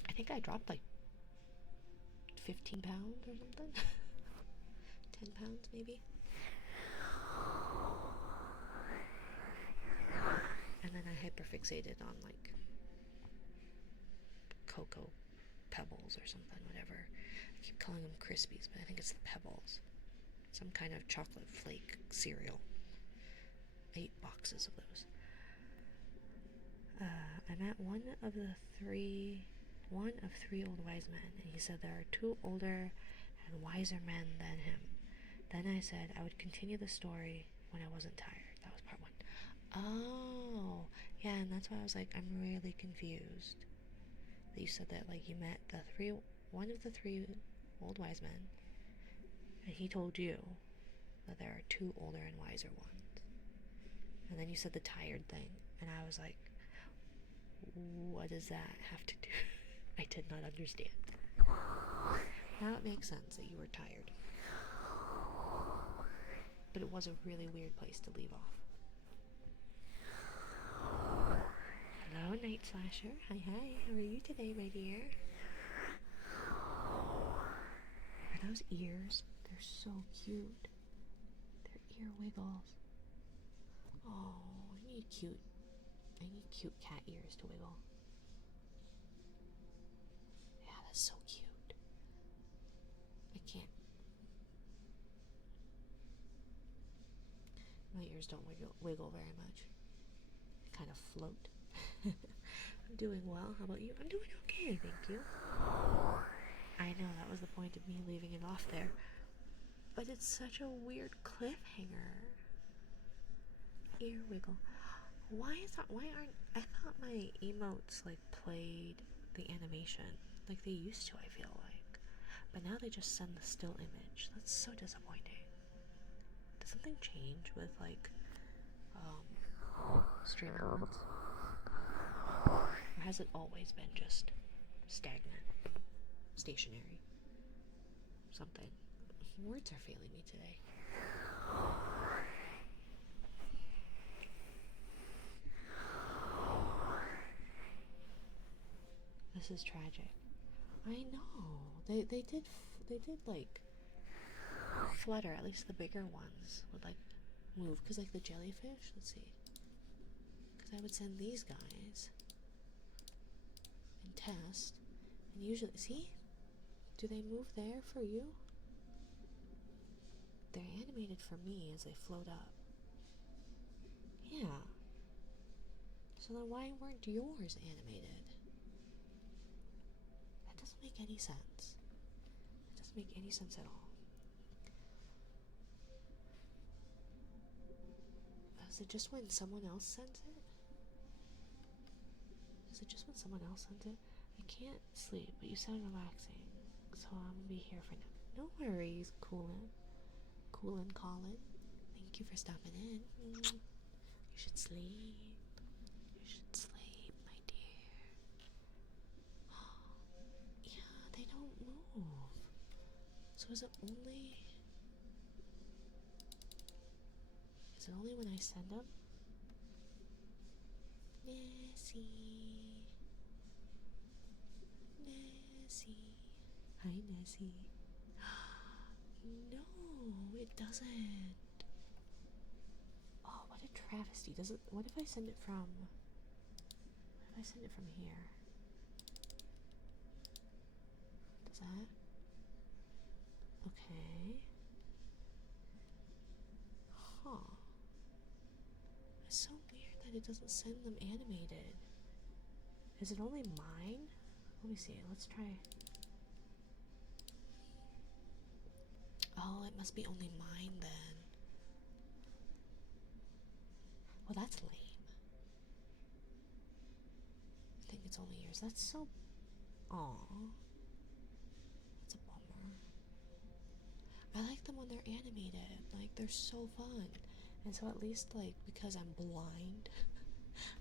I think I dropped like 15 pounds or something. 10 pounds maybe. And then I hyperfixated on like cocoa pebbles or something, whatever. I keep calling them Krispies, but I think it's the Pebbles. Some kind of chocolate flake cereal. 8 boxes of those. I met one of 3 old wise men, and he said there are 2 older and wiser men than him. Then I said I would continue the story when I wasn't tired. That was part 1. Oh, yeah, and that's why I was like, I'm really confused. That you said that, like, you met one of the 3 old wise men, and he told you that there are 2 older and wiser ones. And then you said the tired thing, and I was like, what does that have to do? I did not understand. Now it makes sense that you were tired. But it was a really weird place to leave off. Hello, Night Slasher. Hi. How are you today, my dear? Are those ears? They're so cute. They're ear wiggles. Oh, I need cute cat ears to wiggle. Yeah, that's so cute. I can't. My ears don't wiggle very much. They kind of float. I'm doing well. How about you? I'm doing okay, thank you. I know, that was the point of me leaving it off there. But it's such a weird cliffhanger. Ear wiggle. Why aren't, I thought my emotes, like, played the animation like they used to, I feel like. But now they just send the still image. That's so disappointing. Did something change with, like, stream elements? Or has it always been just stagnant? Stationary? Something. Words are failing me today. This is tragic. I know. They did like flutter. At least the bigger ones would like move. Cause like the jellyfish. Let's see. Cause I would send these guys and test, and usually see. Do they move there for you? They're animated for me as they float up. Yeah. So then why weren't yours animated? make any sense. It doesn't make any sense at all. Is it just when someone else sends it? Is it just when someone else sends it? I can't sleep, but you sound relaxing, so I'm gonna be here for now. No worries, Colin. Colin. Thank you for stopping in. You should sleep. You should sleep, my dear. Yeah, they don't move. So is it only when I send them? Nessie. Hi, Nessie. No, it doesn't. Oh, what a travesty. What if I send it from here? Does that? Okay. Huh. It's so weird that it doesn't send them animated. Is it only mine? Let me see. Let's try. Oh, it must be only mine then. Well, that's lame. I think it's only yours. That's so... Aww. That's a bummer. I like them when they're animated. Like, they're so fun. And so at least, like, because I'm blind,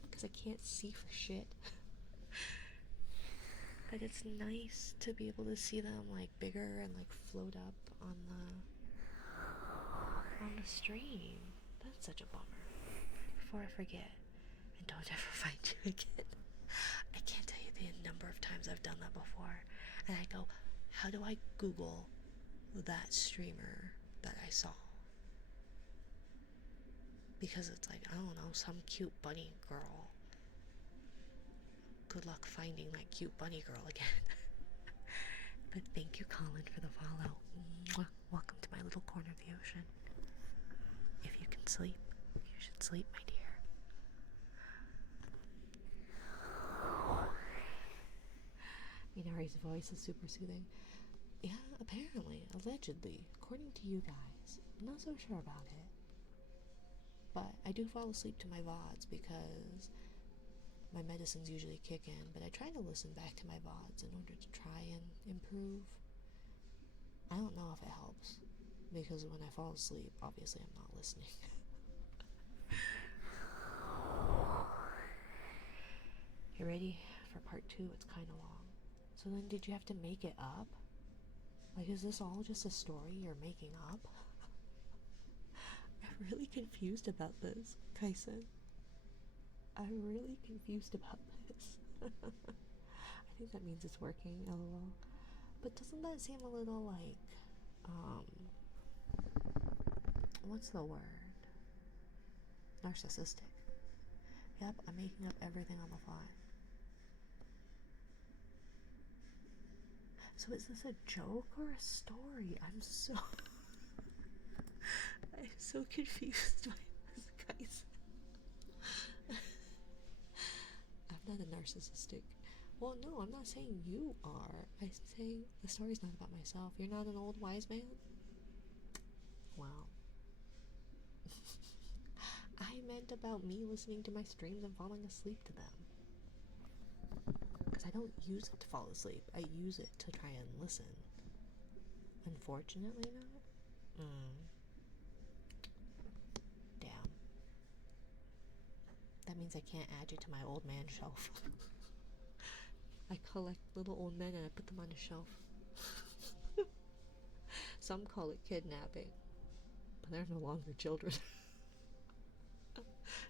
because I can't see for shit, but it's nice to be able to see them, like, bigger and, like, float up on the stream. That's such a bummer. Before I forget and don't ever find you again. I can't tell you the number of times I've done that before. And I go, how do I Google that streamer that I saw? Because it's like, I don't know, some cute bunny girl. Good luck finding that cute bunny girl again. But thank you, Colin, for the follow. Mwah. Welcome to my little corner of the ocean. If you can sleep, you should sleep, my dear. Minari's voice is super soothing. Yeah, apparently, allegedly, according to you guys. I'm not so sure about it. But I do fall asleep to my VODs because my medicines usually kick in, but I try to listen back to my VODs in order to try and improve. I don't know if it helps, because when I fall asleep, obviously I'm not listening. You ready for part 2? It's kind of long. So then did you have to make it up? Like, is this all just a story you're making up? I'm really confused about this, Kaisen. I'm really confused about this. I think that means it's working, lol. But doesn't that seem a little like, what's the word? Narcissistic. Yep, I'm making up everything on the fly. So is this a joke or a story? I'm so confused by this, guys. I'm not a narcissistic. Well, no, I'm not saying you are. I'm saying the story's not about myself. You're not an old wise man? Wow. I meant about me listening to my streams and falling asleep to them. Because I don't use it to fall asleep. I use it to try and listen. Unfortunately, no. Damn. That means I can't add you to my old man shelf. I collect little old men and I put them on a shelf. Some call it kidnapping, but they're no longer children.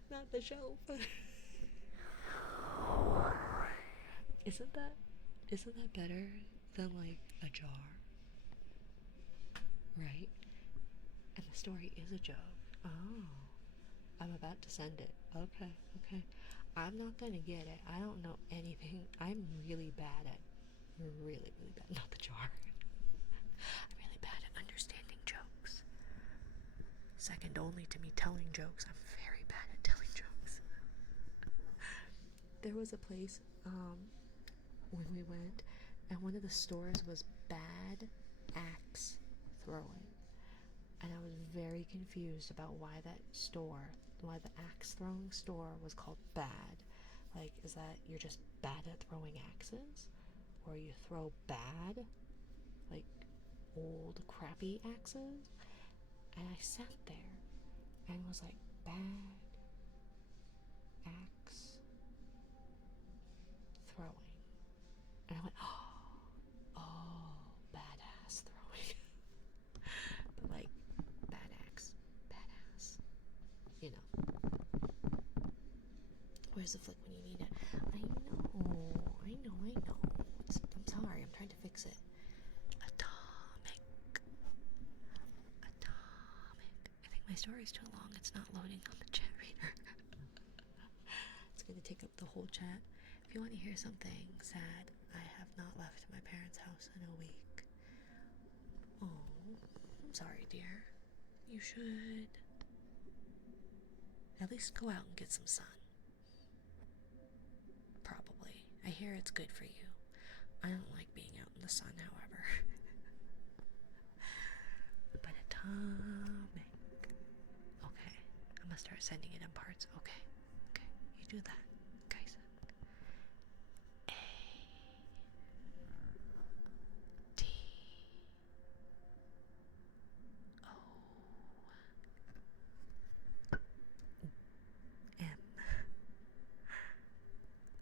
Not the shelf. Isn't that better than like a jar? Right? And the story is a joke. Oh. I'm about to send it. Okay. I'm not gonna get it. I don't know anything. I'm really bad at really bad. Not the jar. I'm really bad at understanding jokes. Second only to me telling jokes. I'm very bad at telling jokes. There was a place when we went and one of the stores was bad axe throwing. And I was very confused about why the axe throwing store was called bad. Like, is that you're just bad at throwing axes? Or you throw bad, like, old crappy axes? And I sat there and was like, bad axe throwing. And I went, oh, badass throwing. But like, bad axe, badass. You know. Where's the flick when you need it? I know. I'm sorry, I'm trying to fix it. Atomic. I think my story's too long. It's not loading on the chat reader. It's gonna take up the whole chat. If you want to hear something sad, I have not left my parents' house in a week. Oh, I'm sorry, dear. You should at least go out and get some sun. Probably. I hear it's good for you. I don't like being out in the sun, however. But atomic. Okay, I'm gonna start sending it in parts. Okay, you do that, guys. A T O M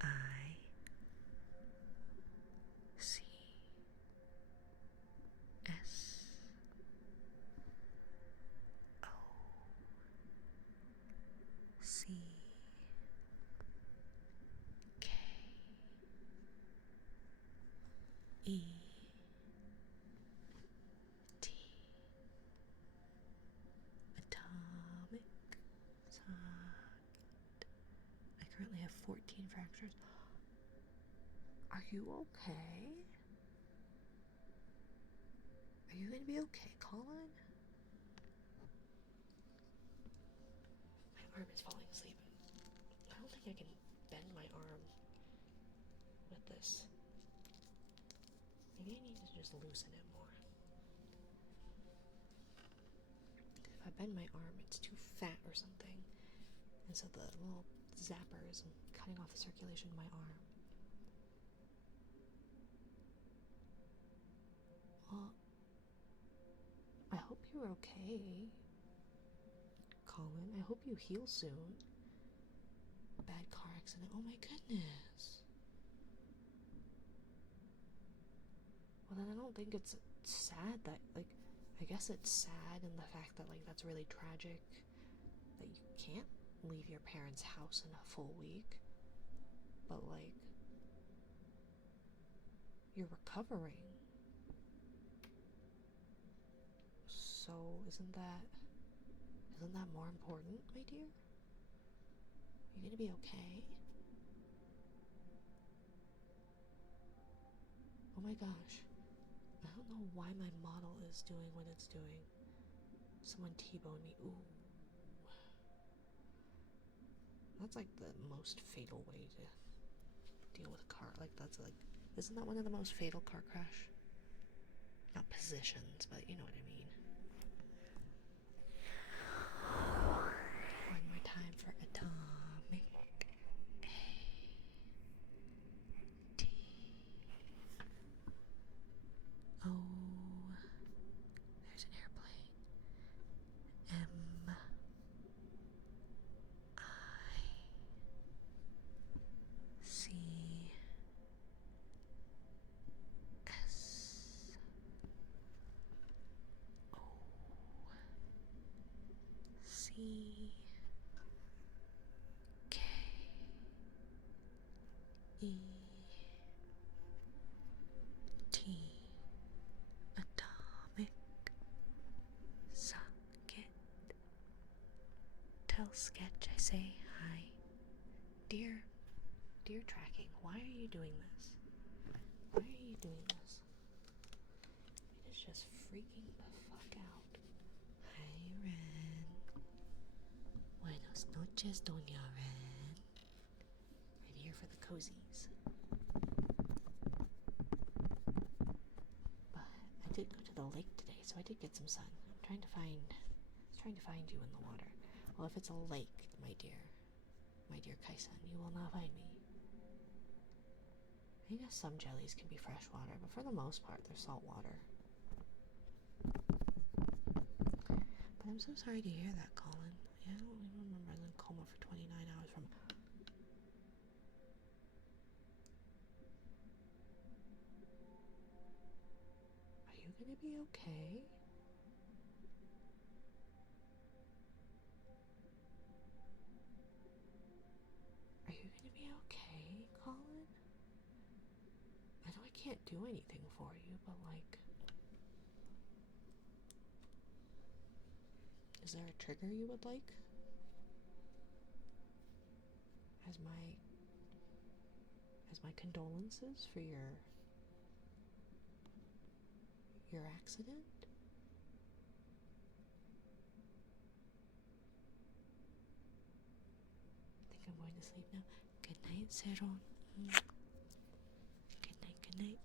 I C S O C K E T. Atomic socket. I currently have 14 fractures. Are you okay? Are you gonna be okay, Colin? My arm is falling asleep. I don't think I can bend my arm with this. Maybe I need to just loosen it more. If I bend my arm, it's too fat or something. And so the little zapper is cutting off the circulation in my arm. Well, I hope you're okay, Colin. I hope you heal soon. Bad car accident. Oh my goodness. Well, then I don't think it's sad that, like, I guess it's sad in the fact that, like, that's really tragic that you can't leave your parents' house in a full week. But, like, you're recovering. So, isn't that more important, my dear? You're gonna be okay? Oh my gosh. I don't know why my model is doing what it's doing. Someone T-boned me. Ooh. That's like the most fatal way to deal with a car. Like, that's like, isn't that one of the most fatal car crash? Not positions, but you know what I mean. One more time for atomic. A T O. There's an airplane. M I C S O C K E T. Atomic socket. Tell Sketch I say hi. Dear tracking, why are you doing this? Why are you doing this? It is just freaking the fuck out. Hi, Ren. Buenos noches, Doña Ren. I'm here for the cozies. a lake today, so I did get some sun. I'm trying to find you in the water. Well, if it's a lake, my dear Kai-san, you will not find me. I guess some jellies can be fresh water, but for the most part, they're salt water. But I'm so sorry to hear that, Colin. I don't even remember I was in coma for 29 hours from... Are you gonna be okay? Are you gonna be okay, Colin? I know I can't do anything for you, but like... Is there a trigger you would like? As my condolences for your accident? I think I'm going to sleep now. Good night, Seron. Good night, good night.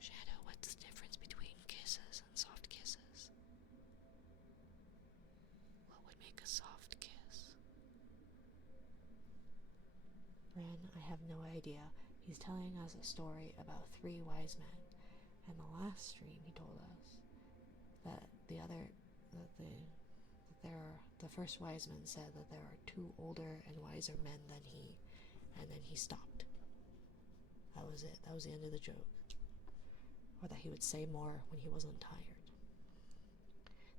Shadow, what's the difference between kisses and soft kisses? What would make a soft kiss? Ren, I have no idea. He's telling us a story about 3 wise men. And the last stream he told us that the first wise man said that there are 2 older and wiser men than he, and then he stopped. That was it. That was the end of the joke. Or that he would say more when he wasn't tired.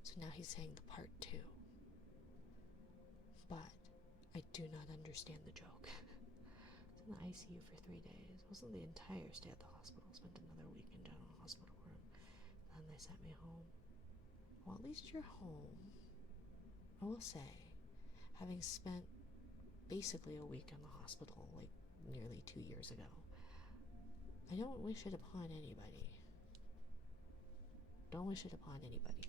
So now he's saying the part 2. But I do not understand the joke. In the ICU for 3 days. It wasn't the entire stay at the hospital. Spent another week in general hospital room. Then they sent me home. Well, at least you're home. I will say, having spent basically a week in the hospital, like nearly 2 years ago, I don't wish it upon anybody. Don't wish it upon anybody.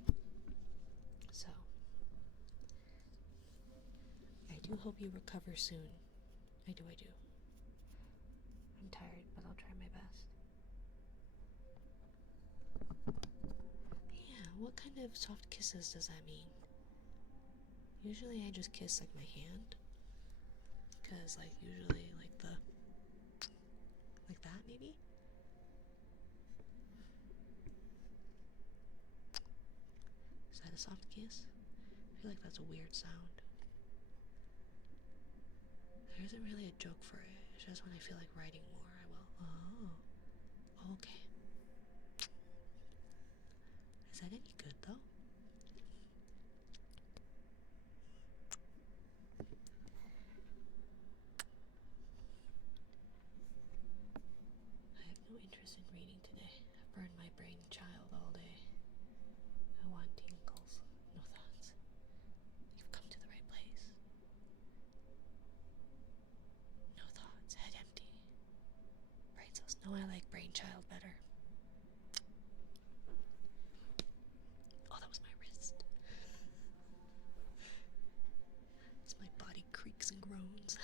So, I do hope you recover soon. I do. I'm tired, but I'll try my best. Yeah, what kind of soft kisses does that mean? Usually I just kiss like my hand. Because like usually like that maybe? Is that a soft kiss? I feel like that's a weird sound. There isn't really a joke for it. It's just when I feel like writing more, I will. Oh, okay. Is that any good though? I have no interest in reading today. I've burned my brain child all day. I want tinkles, no thoughts. You've come to the right place. No thoughts, head empty. Brain cells. No, I like brainchild better. Oh, that was my wrist. As my body creaks and groans.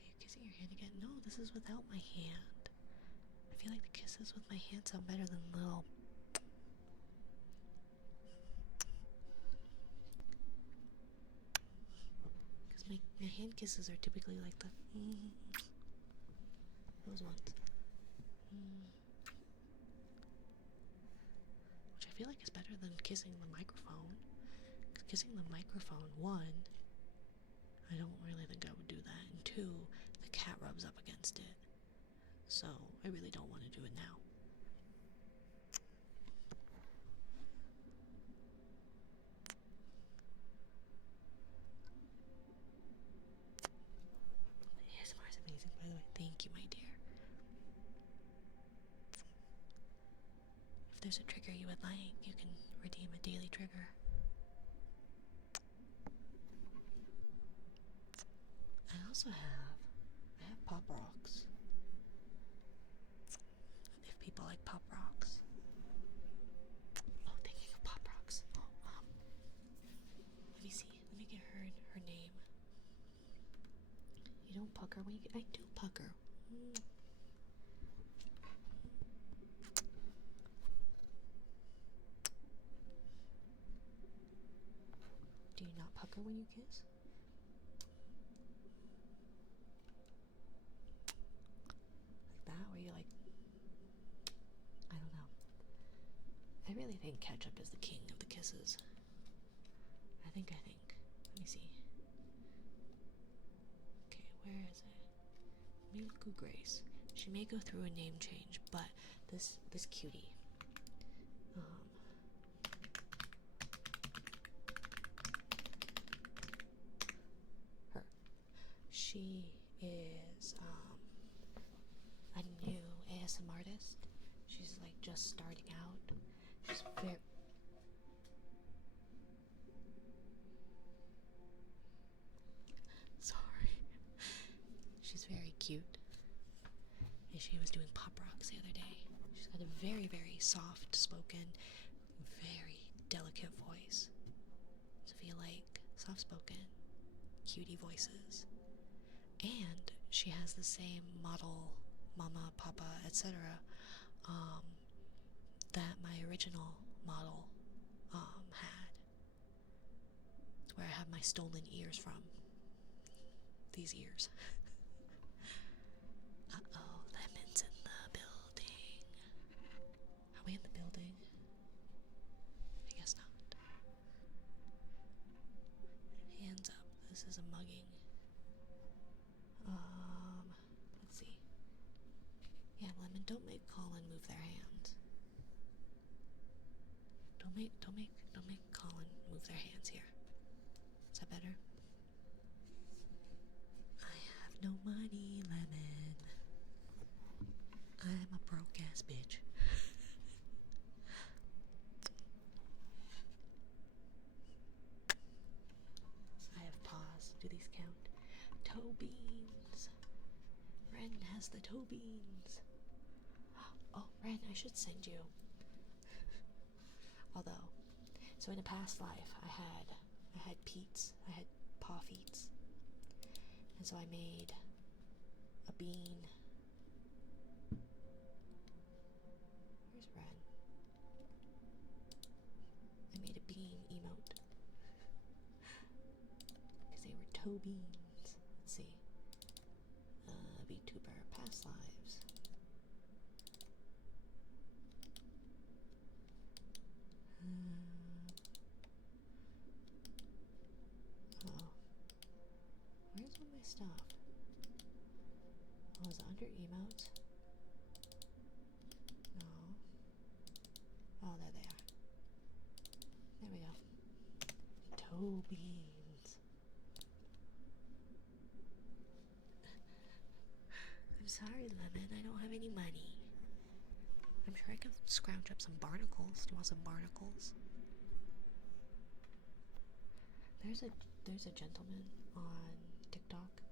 Are you kissing your hand again? No, this is without my hand. I feel like the kisses with my hand sound better than little. Because my hand kisses are typically like the those ones. Which I feel like is better than kissing the microphone. Because kissing the microphone, 1, I don't really think I would do that. And 2, the cat rubs up against it. So I really don't want to do it now. ASMR is amazing, by the way. Thank you, my dear. If there's a trigger you would like, you can redeem a daily trigger. I have pop rocks. If people like pop rocks. don't pucker when you I do pucker. Do you not pucker when you kiss? Like that, where you like, I don't know. I really think ketchup is the king of the kisses. I think. Let me see. Okay, where is it? Miku Grace. She may go through a name change, but this cutie. Her. She is a new ASM artist. She's like just starting out. She's very sorry. She's very cute. And she was doing pop rocks the other day. She's got a very, very soft spoken, very delicate voice. So if you like soft spoken, cutie voices. And she has the same model, mama, papa, etc. That my original model had. It's where I have my stolen ears from. These ears. Uh-oh, Lemon's in the building. Are we in the building? I guess not. Hands up. This is a mugging. Let's see. Yeah, Lemon, don't make Colin move their hands. Don't make Colin move their hands here. Is that better? I have no money, Lemon. I'm a broke ass bitch. I have paws. Do these count? Toe beans. Ren has the toe beans. Oh, Ren, I should send you. Although, so in a past life, I had Pete's. I had paw feets. And so I made a bean. Where's Ren? I made a bean emote. Because they were toe beans. Let's see. VTuber past lives. Oh. Where's all my stuff? Oh, is it under emotes? No. Oh, there they are. There we go. Toe beans. I'm sorry, Lemon. I don't have any money. I'm sure I can scrounge up some barnacles. Do you want some barnacles? There's a gentleman on TikTok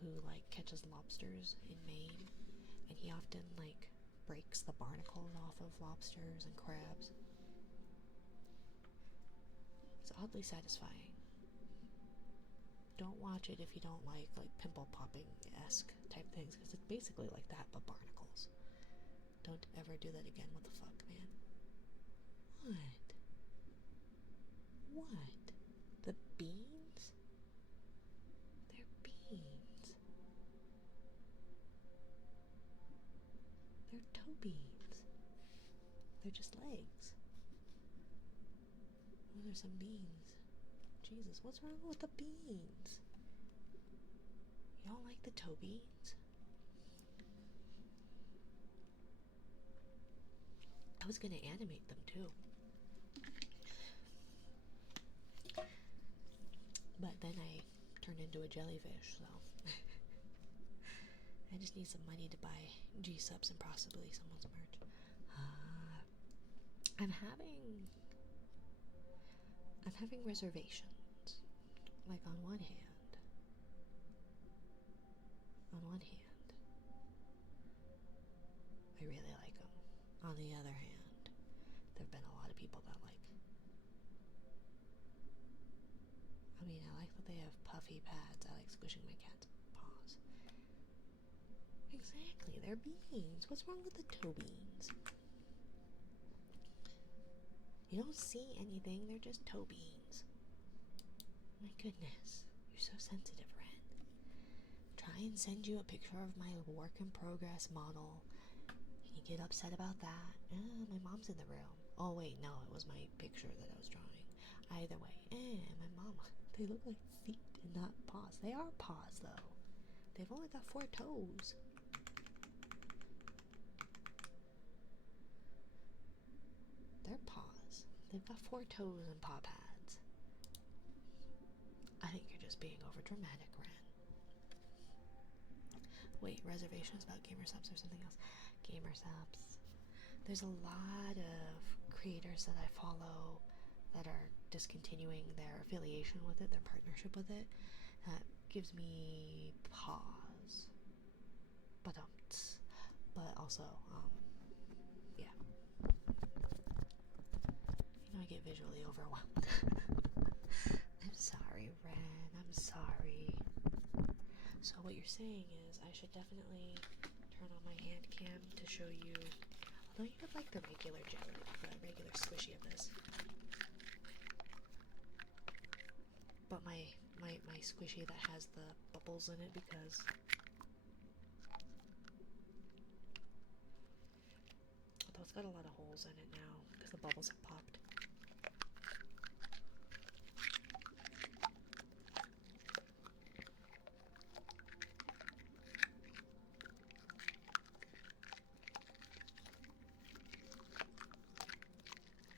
who like catches lobsters in Maine, and he often like breaks the barnacles off of lobsters and crabs. It's oddly satisfying. Don't watch it if you don't like pimple popping-esque type things, because it's basically like that but barnacles. Don't ever do that again. What the fuck, man? What? The beans? They're beans. They're toe beans. They're just legs. Oh, there's some beans. Jesus, what's wrong with the beans? You don't like the toe beans? I was gonna animate them too. But then I turned into a jellyfish, so I just need some money to buy G-subs and possibly someone's merch. I'm having reservations. Like on one hand, I really like them. On the other hand, there have been a lot of people that like. I mean, I like that they have puffy pads. I like squishing my cat's paws. Exactly, they're beans. What's wrong with the toe beans? You don't see anything, they're just toe beans. My goodness, you're so sensitive, Ren. Try and send you a picture of my work in progress model. Can you get upset about that? My mom's in the room. Oh wait, no, it was my picture that I was drawing. Either way, my mom, they look like feet and not paws. They are paws though. They've only got 4 toes. They're paws. They've got 4 toes and paw pads. I think you're just being over dramatic, Ren. Wait, reservations about gamer subs or something else? Gamer subs. There's a lot of creators that I follow that are discontinuing their affiliation with it, their partnership with it. That gives me pause. But also, yeah. I get visually overwhelmed. I'm sorry, Ren. I'm sorry. So what you're saying is I should definitely turn on my hand cam to show you. Although you would like the regular jelly, the regular squishy of this. But my squishy that has the bubbles in it because although it's got a lot of holes in it now because the bubbles have popped.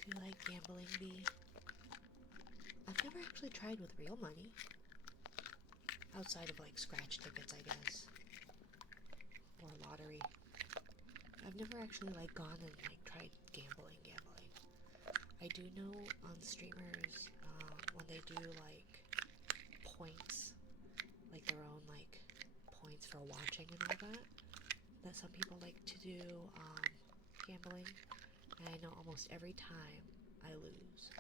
Do you like gambling, Bee? I've never actually tried with real money. Outside of like scratch tickets, I guess. Or lottery. I've never actually like gone and like tried gambling. I do know on streamers, when they do like points, like their own like points for watching and all that some people like to do gambling. And I know almost every time I lose.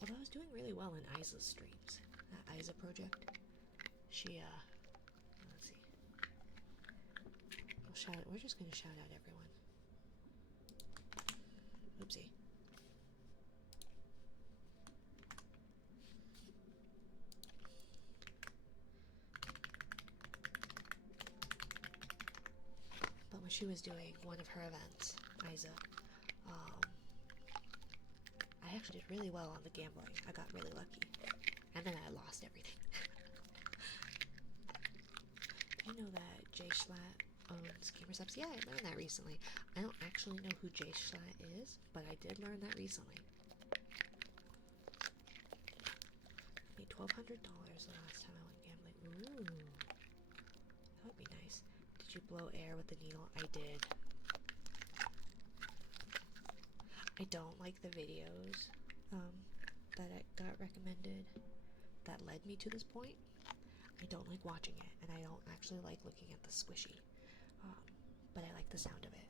Although I was doing really well in Isa's streams. That Isa project. She, let's see. We're just gonna shout out everyone. Oopsie. But when she was doing one of her events, Isa, I actually did really well on the gambling. I got really lucky. And then I lost everything. Do you know that Jay Schlatt owns Gamer Subs? Yeah, I learned that recently. I don't actually know who Jay Schlatt is, but I did learn that recently. I made $1,200 the last time I went gambling. Ooh. That would be nice. Did you blow air with the needle? I did. I don't like the videos that I got recommended that led me to this point. I don't like watching it, and I don't actually like looking at the squishy, but I like the sound of it.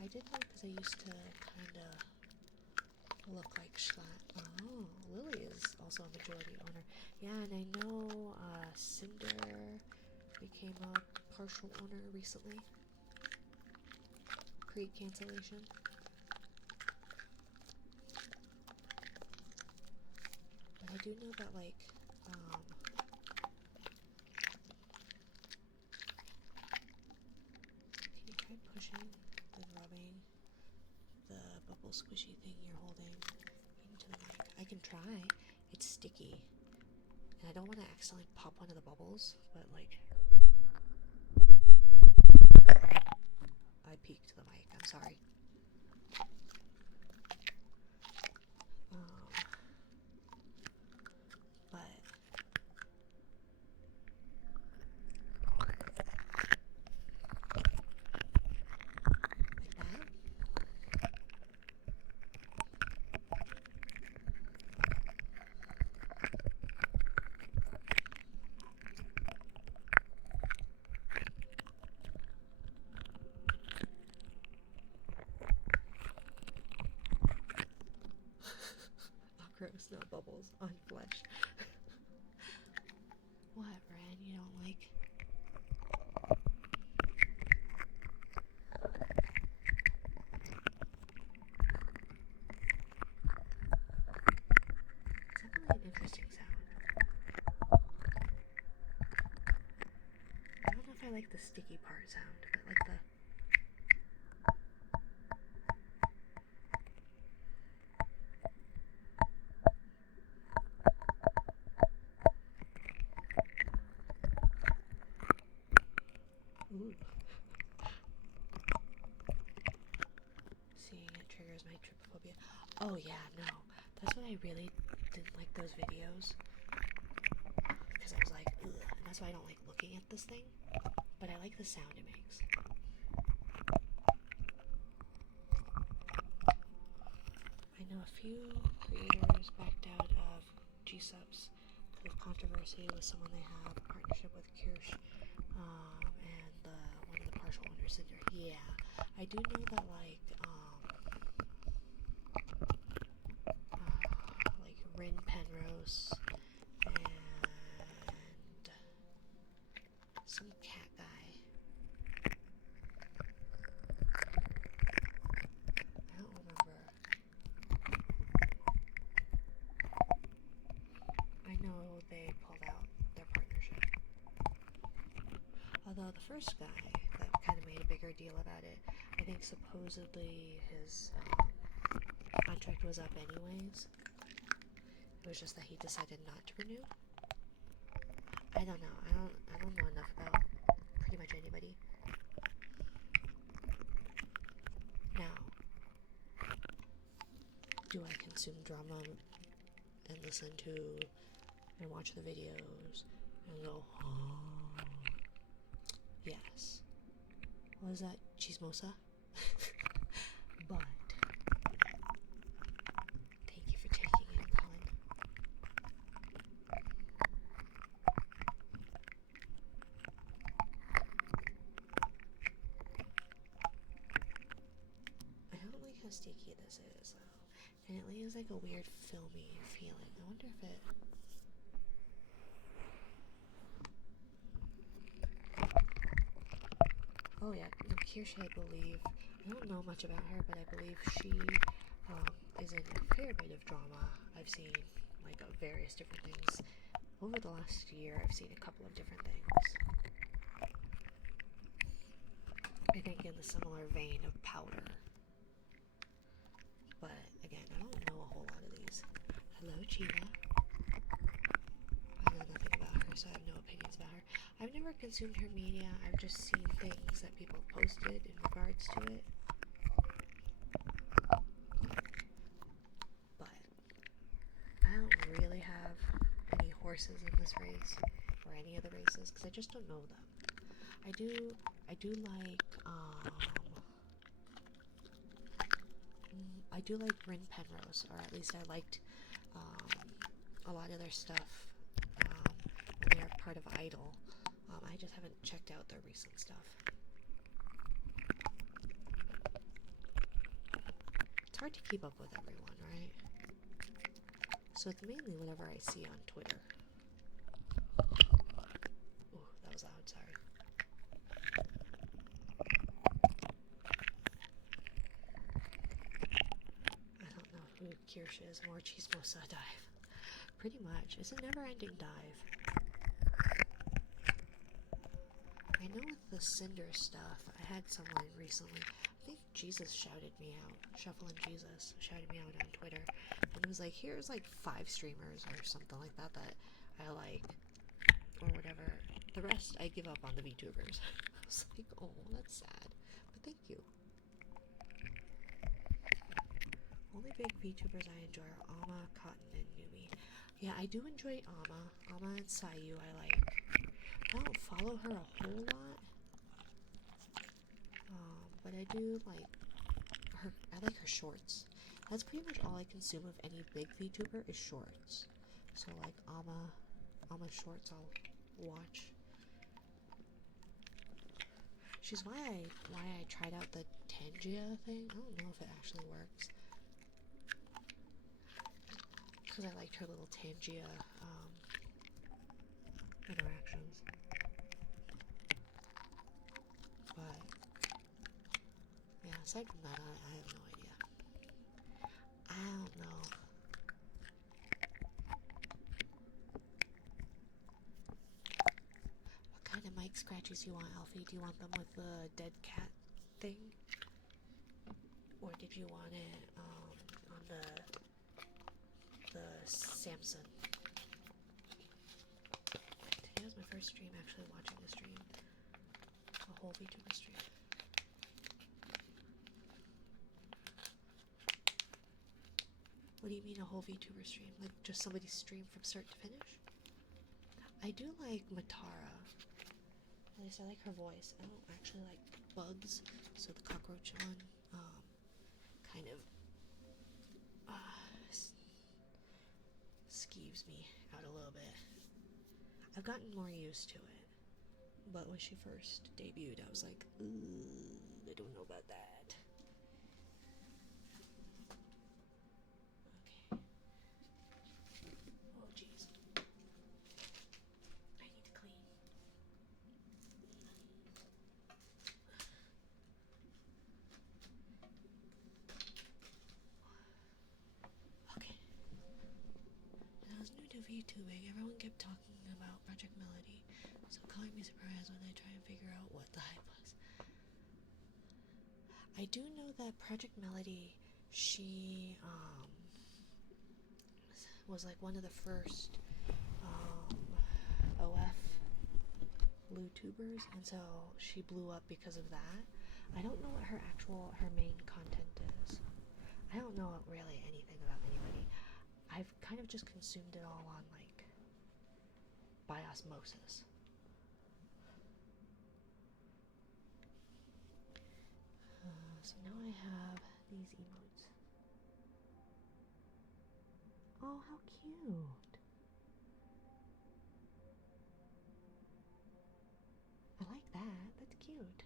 I did know because I used to kind of look like Schlatt. Oh, Lily is also a majority owner. Yeah, and I know Cinder became a partial owner recently. Pre-cancellation. But I do know that, like, can you try pushing and rubbing the bubble squishy thing you're holding into the mic? I can try. It's sticky. And I don't want to accidentally pop one of the bubbles, but, like, I peeked the mic. I'm sorry. But gross, not bubbles on flesh. What, Ren? You don't like like the sticky part sound, but like the ooh. Seeing it triggers my trypophobia. Oh yeah, no. That's what I really didn't like those videos. Because I was like, ugh. And that's why I don't like looking at this thing. But I like the sound it makes. I know a few creators backed out of G-Subs because of controversy with someone they have a partnership with Kirsch, and one of the partial owners, Cinder. Yeah, I do know that like Rin Penrose and some cat guy. I don't remember. I know they pulled out their partnership. Although the first guy that kind of made a bigger deal about it, I think supposedly his contract was up anyways. It was just that he decided not to renew. I don't know. I don't know enough about pretty much anybody. Now, do I consume drama and listen to and watch the videos and go, oh, yes. What is that? Chismosa? But thank you for taking in, Colin. I don't like how sticky this is, though. And it leaves like a weird filmy feeling. I wonder if it... Oh yeah, no, Kirsch, I believe, I don't know much about her, but I believe she is in a fair bit of drama. I've seen like various different things. Over the last year, I've seen a couple of different things. I think in the similar vein of Powder. But again, I don't know a whole lot of these. Hello, Chiva. I know nothing about her, so I have no opinions about her. I've never consumed her media. I've just seen things that people posted in regards to it. But I don't really have any horses in this race or any of the races because I just don't know them. I do like Rin Penrose, or at least I liked a lot of their stuff when they're part of Idol. I just haven't checked out their recent stuff. It's hard to keep up with everyone, right? So it's mainly whatever I see on Twitter. Ooh, that was loud, sorry. I don't know who Kirsch is. More Chismosa dive. Pretty much. It's a never-ending dive. I know with the Cinder stuff, I had someone recently, I think Jesus shouted me out, Shufflin' Jesus shouted me out on Twitter, and it was like, here's like 5 streamers or something like that that I like, or whatever. The rest, I give up on the VTubers. I was like, oh, that's sad, but thank you. Only big VTubers I enjoy are Amma, Cotton, and Numi. Yeah, I do enjoy Amma. Amma and Sayu I like. I don't follow her a whole lot, but I do like her. I like her shorts. That's pretty much all I consume of any big VTuber is shorts. So like Amma shorts I'll watch. She's why I tried out the Tangia thing. I don't know if it actually works. Because I liked her little Tangia interactions. But yeah, aside from that, I have no idea. I don't know. What kind of mics scratchies do you want, Alfie? Do you want them with the dead cat thing? Or did you want it on the Samsung? Today was my first stream actually watching the stream. A whole VTuber stream. What do you mean a whole VTuber stream? Like just somebody's stream from start to finish? I do like Matara. At least I like her voice. I don't actually like bugs, so the cockroach one kind of skeeves me out a little bit. I've gotten more used to it, but when she first debuted, I was like, ooh, I don't know about that. Okay. Oh, jeez. I need to clean. Okay. When I was new to VTubing, everyone kept talking about Project Melody, so calling me surprised when I try and figure out what the hype was. I do know that Project Melody, she was like one of the first OF YouTubers, and so she blew up because of that. I don't know what her main content is. I don't know really anything about anybody. I've kind of just consumed it all on like by osmosis. So now I have these emotes. Oh, how cute. I like that. That's cute.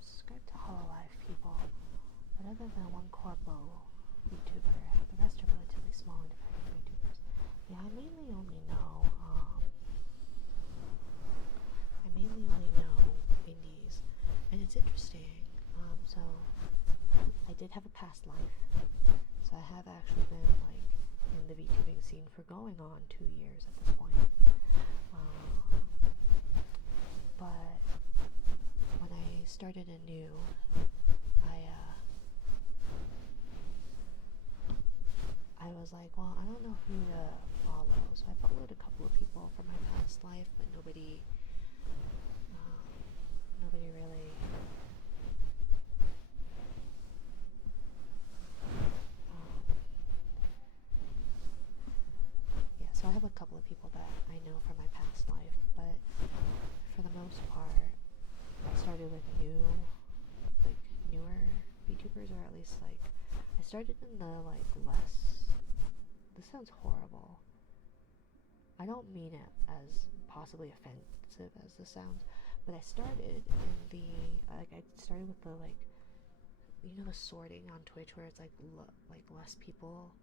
Subscribe to Hololive, people. But other than one corpo YouTuber, the rest are relatively small independent YouTubers. Yeah, I mainly only know indies, and it's interesting. So I did have a past life, so I have actually been like in the VTubing scene for going on 2 years at this point. But when I started anew, I was like, well, I don't know who to follow, so I followed a couple of people from my past life, but nobody really yeah, so I have a couple of people that I know from my past life, but for the most part, I started with newer VTubers, or at least like, I started in the like this sounds horrible. I don't mean it as possibly offensive as this sounds, but I started in I started with the like, you know, the sorting on Twitch where it's like less people,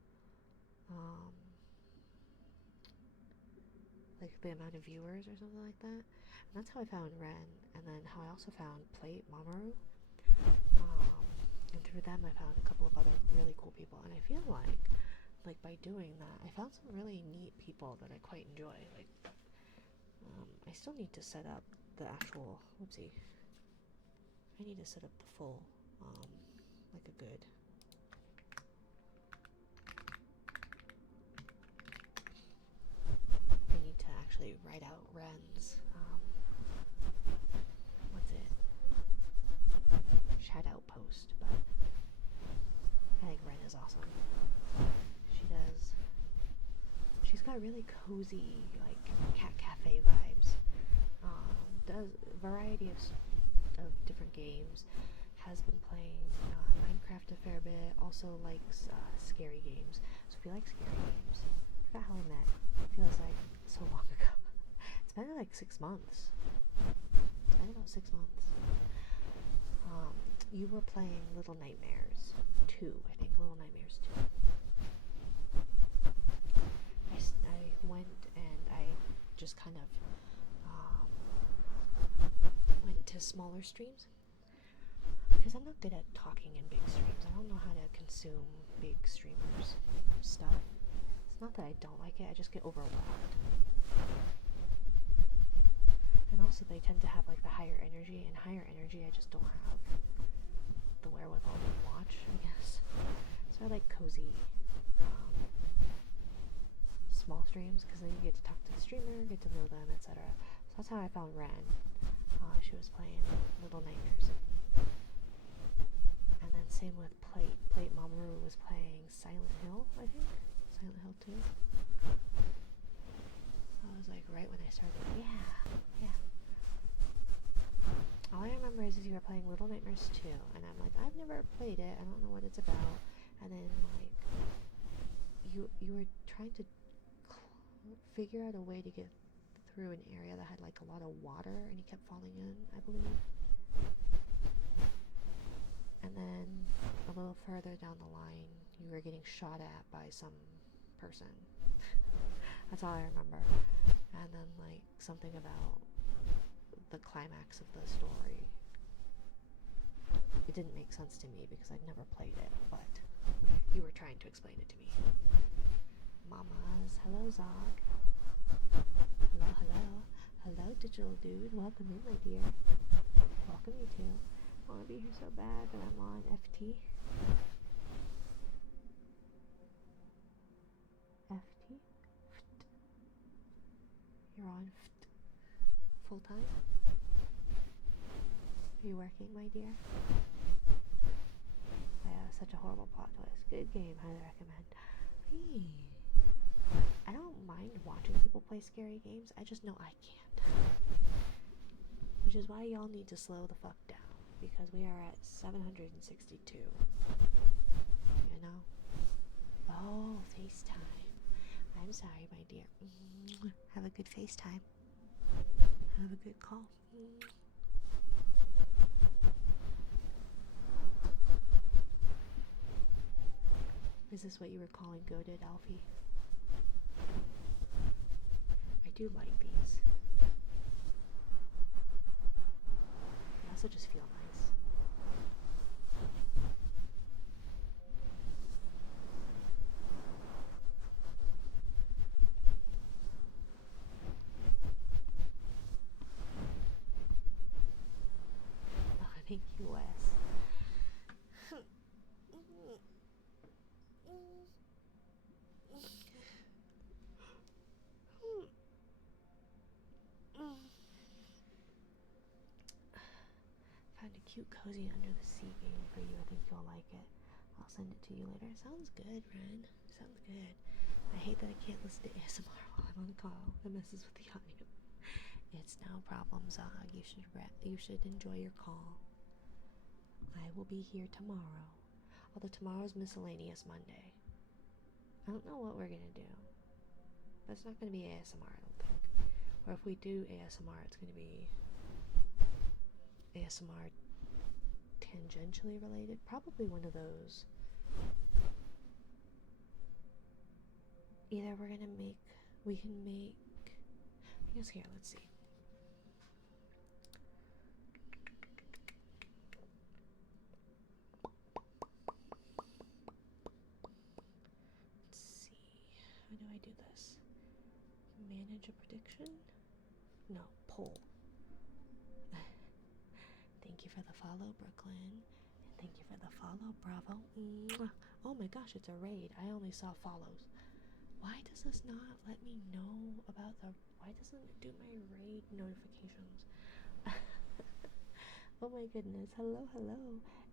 like the amount of viewers or something like that. And that's how I found Ren, and then how I also found Plate Mamoru. And through them I found a couple of other really cool people, and I feel like by doing that I found some really neat people that I quite enjoy. Like I still need to set up the actual I need to set up the full like a good I need to actually write out Ren's shout out post, but I think Ren is awesome. She's got really cozy like cat cafe vibes. Does a variety of different games. Has been playing Minecraft a fair bit. Also likes scary games. So if you like scary games, I forgot how I met. It feels like so long ago. It's been like 6 months. It's been about 6 months. You were playing Little Nightmares 2, I think. Little Nightmares 2. I went and I just kind of went to smaller streams, because I'm not good at talking in big streams. I don't know how to consume big streamers' stuff. It's not that I don't like it, I just get overwhelmed. also they tend to have like the higher energy, and higher energy I just don't have the wherewithal to watch, I guess. So I like cozy, small streams, because then you get to talk to the streamer, get to know them, etc. So that's how I found Ren. She was playing Little Nightmares. And then same with Plate. Mamoru was playing Silent Hill, I think. Silent Hill 2. I was like right when I started. Yeah. All I remember is you were playing Little Nightmares 2, and I'm like, I've never played it. I don't know what it's about. And then like you were trying to figure out a way to get through an area that had like a lot of water, and you kept falling in, I believe. And then a little further down the line, you were getting shot at by some person. That's all I remember. And then like something about the climax of the story. It didn't make sense to me because I'd never played it, but you were trying to explain it to me. Mamas, hello Zog. Hello digital dude, welcome in my dear. Welcome you too. I want to be here so bad, but I'm on FT. FT? You're on full time? Are you working, my dear? Such a horrible plot twist. Good game, highly recommend. Hey. I don't mind watching people play scary games, I just know I can't. Which is why y'all need to slow the fuck down, because we are at 762. You know? Oh, FaceTime. I'm sorry, my dear. Have a good FaceTime. Have a good call. Is this what you were calling goated, Alfie? I do like these. They also just feel nice. Oh, thank you, Wes. Found a cute cozy under the sea game for you. I think you'll like it. I'll send it to you later. Sounds good, Ren. Sounds good. I hate that I can't listen to ASMR while I'm on the call. It messes with the audio. It's no problem, Zog. You should enjoy your call. I will be here tomorrow. Although tomorrow's miscellaneous Monday. I don't know what we're gonna do. But it's not gonna be ASMR, I don't think. Or if we do ASMR, it's gonna be ASMR tangentially related. Probably one of those. Either we can make, I guess here, let's see. Let's see, how do I do this? Manage a prediction? No, poll. Thank you for the follow, Brooklyn. And thank you for the follow, Bravo. Oh my gosh, it's a raid. I only saw follows. Why does this not let me know about why doesn't it do my raid notifications? Oh my goodness. Hello.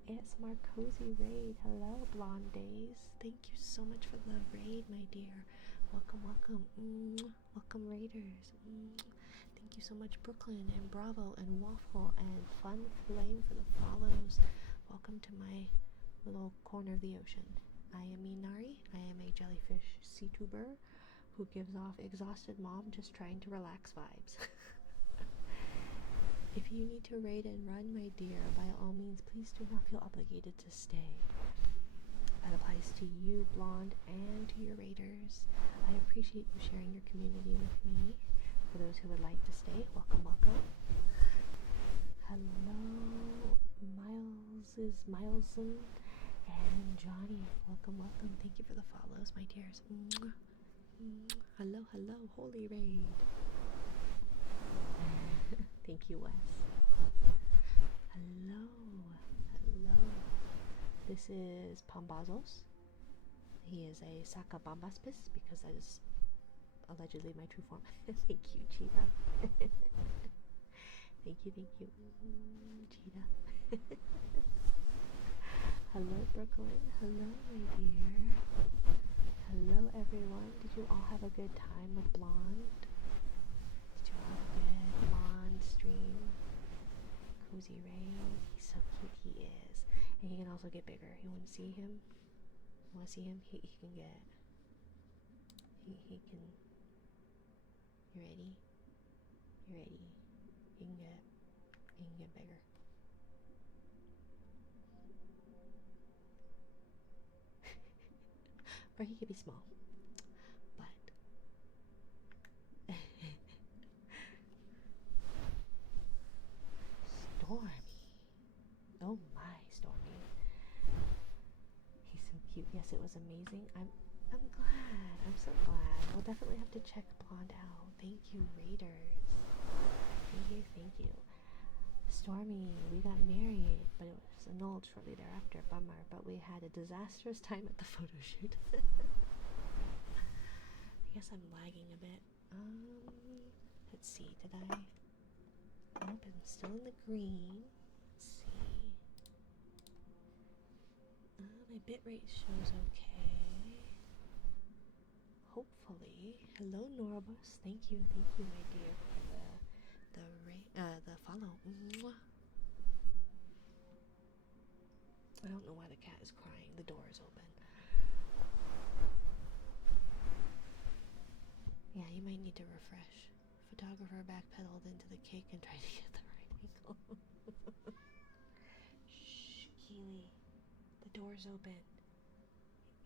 ASMR Cozy Raid. Hello, Blonde Days. Thank you so much for the raid, my dear. Welcome. Welcome, Raiders. Thank you so much, Brooklyn and Bravo and Waffle and Fun Flame for the follows. Welcome to my little corner of the ocean. I am Minari. I am a jellyfish sea tuber who gives off exhausted mom just trying to relax vibes. If you need to raid and run, my dear, by all means, please do not feel obligated to stay. That applies to you, Blonde, and to your raiders. I appreciate you sharing your community with me. For those who would like to stay, welcome. Hello, Mileson and Johnny. Welcome. Thank you for the follows, my dears. Hello, holy raid. Thank you, Wes. Hello. Hello. This is Pambazos. He is a Sakabambaspis because that is allegedly my true form. Thank you, Cheetah. Thank you. Cheetah. Hello, Brooklyn. Hello, my dear. Hello, everyone. Did you all have a good time with Blonde? Did you all have a good Blonde stream? Cozy Ray. He's so cute, he is. And he can also get bigger. You want to see him? You want to see him? He can get... He can... You ready? You ready? He can get bigger. Or he could be small. But... Stormy. Oh my, Stormy. He's so cute. Yes, it was amazing. I'm glad. I'm so glad. We'll definitely have to check Blonde out. Thank you, Raiders. Thank you. Stormy, we got married, but it was annulled shortly thereafter. Bummer, but we had a disastrous time at the photo shoot. I guess I'm lagging a bit. Let's see, did I? Nope, I'm still in the green. Let's see. My bitrate shows okay. Hopefully. Hello, Norobus. Thank you, my dear, for the follow. Mwah. I don't know why the cat is crying. The door is open. Yeah, you might need to refresh. Photographer backpedaled into the cake and tried to get the right angle. Shh, Keely. The door's open.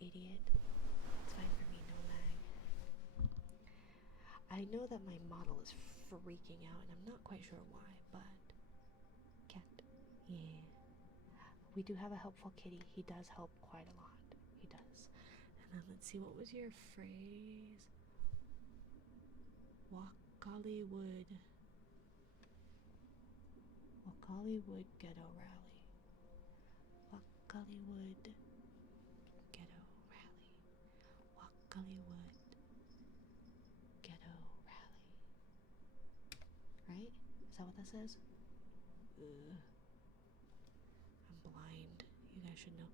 Idiot. It's fine for me, no lag. I know that my model is freaking out, and I'm not quite sure why, but... Cat. Yeah. We do have a helpful kitty. He does help quite a lot. He does. And then let's see, what was your phrase? Wakollywood Ghetto Rally. Wakollywood Ghetto Rally. Wakollywood Ghetto Rally. Right? Is that what that says? Ugh. I'm blind. You guys should know.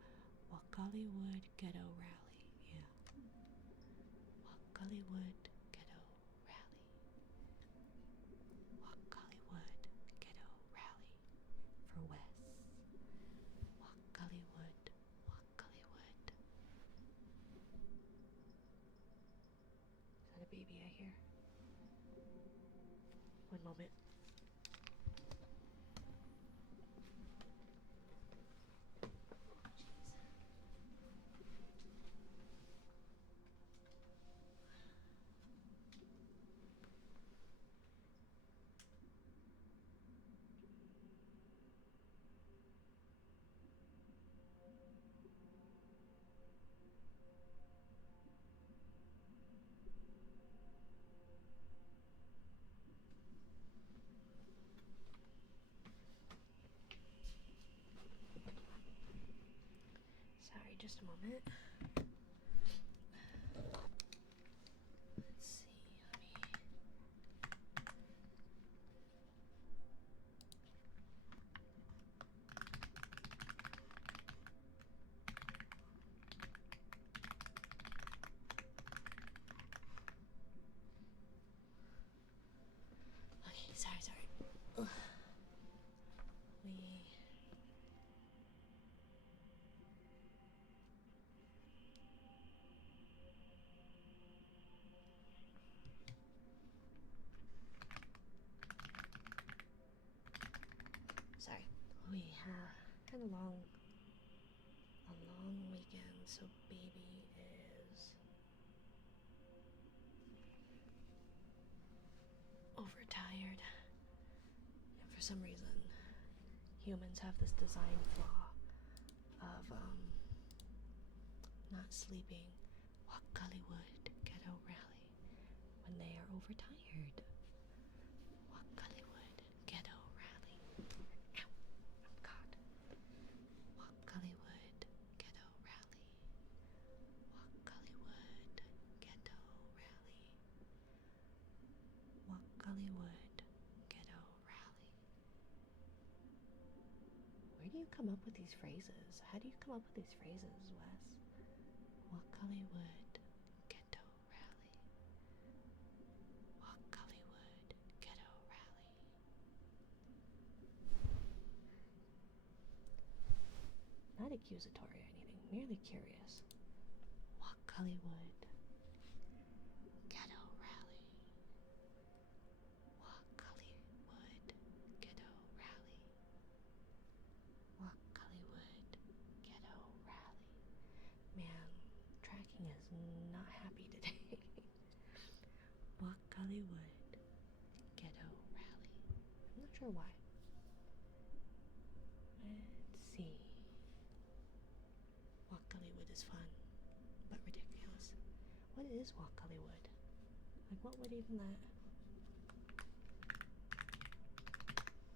Wakollywood Ghetto Rally. Yeah. Wakollywood Ghetto Rally. Wakollywood Ghetto Rally for Wes. Wakollywood. Is that a baby I hear? One moment. Sorry, just a moment. Let's see, Okay, sorry. Ugh. Sorry. We had a long weekend, so baby is overtired. And for some reason, humans have this design flaw of not sleeping Wakollywood Ghetto Rally when they are overtired. Wakollywood Ghetto you come up with these phrases? How do you come up with these phrases, Wes? Hollywood Ghetto Rally. Hollywood Ghetto Rally. Not accusatory or anything, merely curious. Hollywood Ghetto Rally. Hollywood Ghetto Rally. Hollywood Ghetto Rally. Man, tracking is not happy today. Hollywood Ghetto Rally. I'm not sure why. Let's see. Hollywood is fun, but ridiculous. What is Hollywood? Like, what would even that?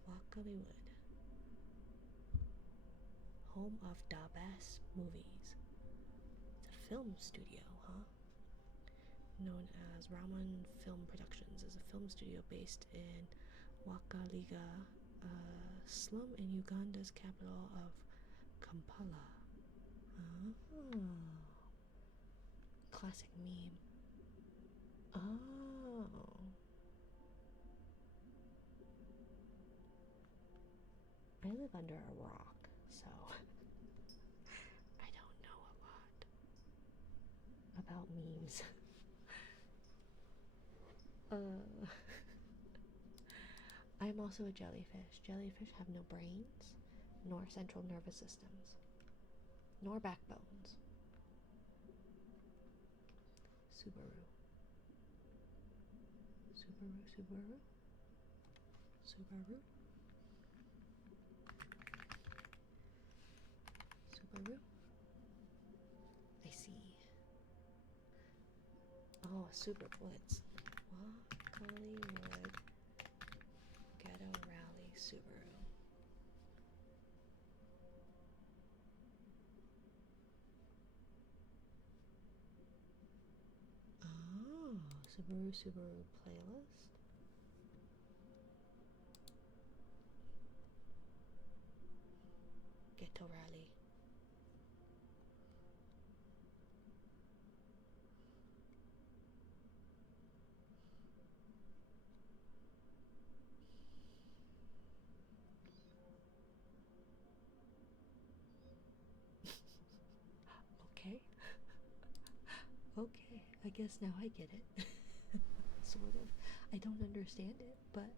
Hollywood. Home of the best movies. It's a film studio, huh? Known as Raman Film Productions, is a film studio based in Wakaliga, a slum in Uganda's capital of Kampala. Oh. Classic meme. Oh. I live under a rock, so I don't know a lot about memes. I'm also a jellyfish. Jellyfish have no brains, nor central nervous systems, nor backbones. Subaru. Subaru, Subaru. Subaru. Subaru. I see. Oh, Super Blitz. Hollywood Ghetto Rally Subaru. Oh, Subaru playlist. Ghetto Rally. Okay. Okay, I guess now I get it. Sort of. I don't understand it, but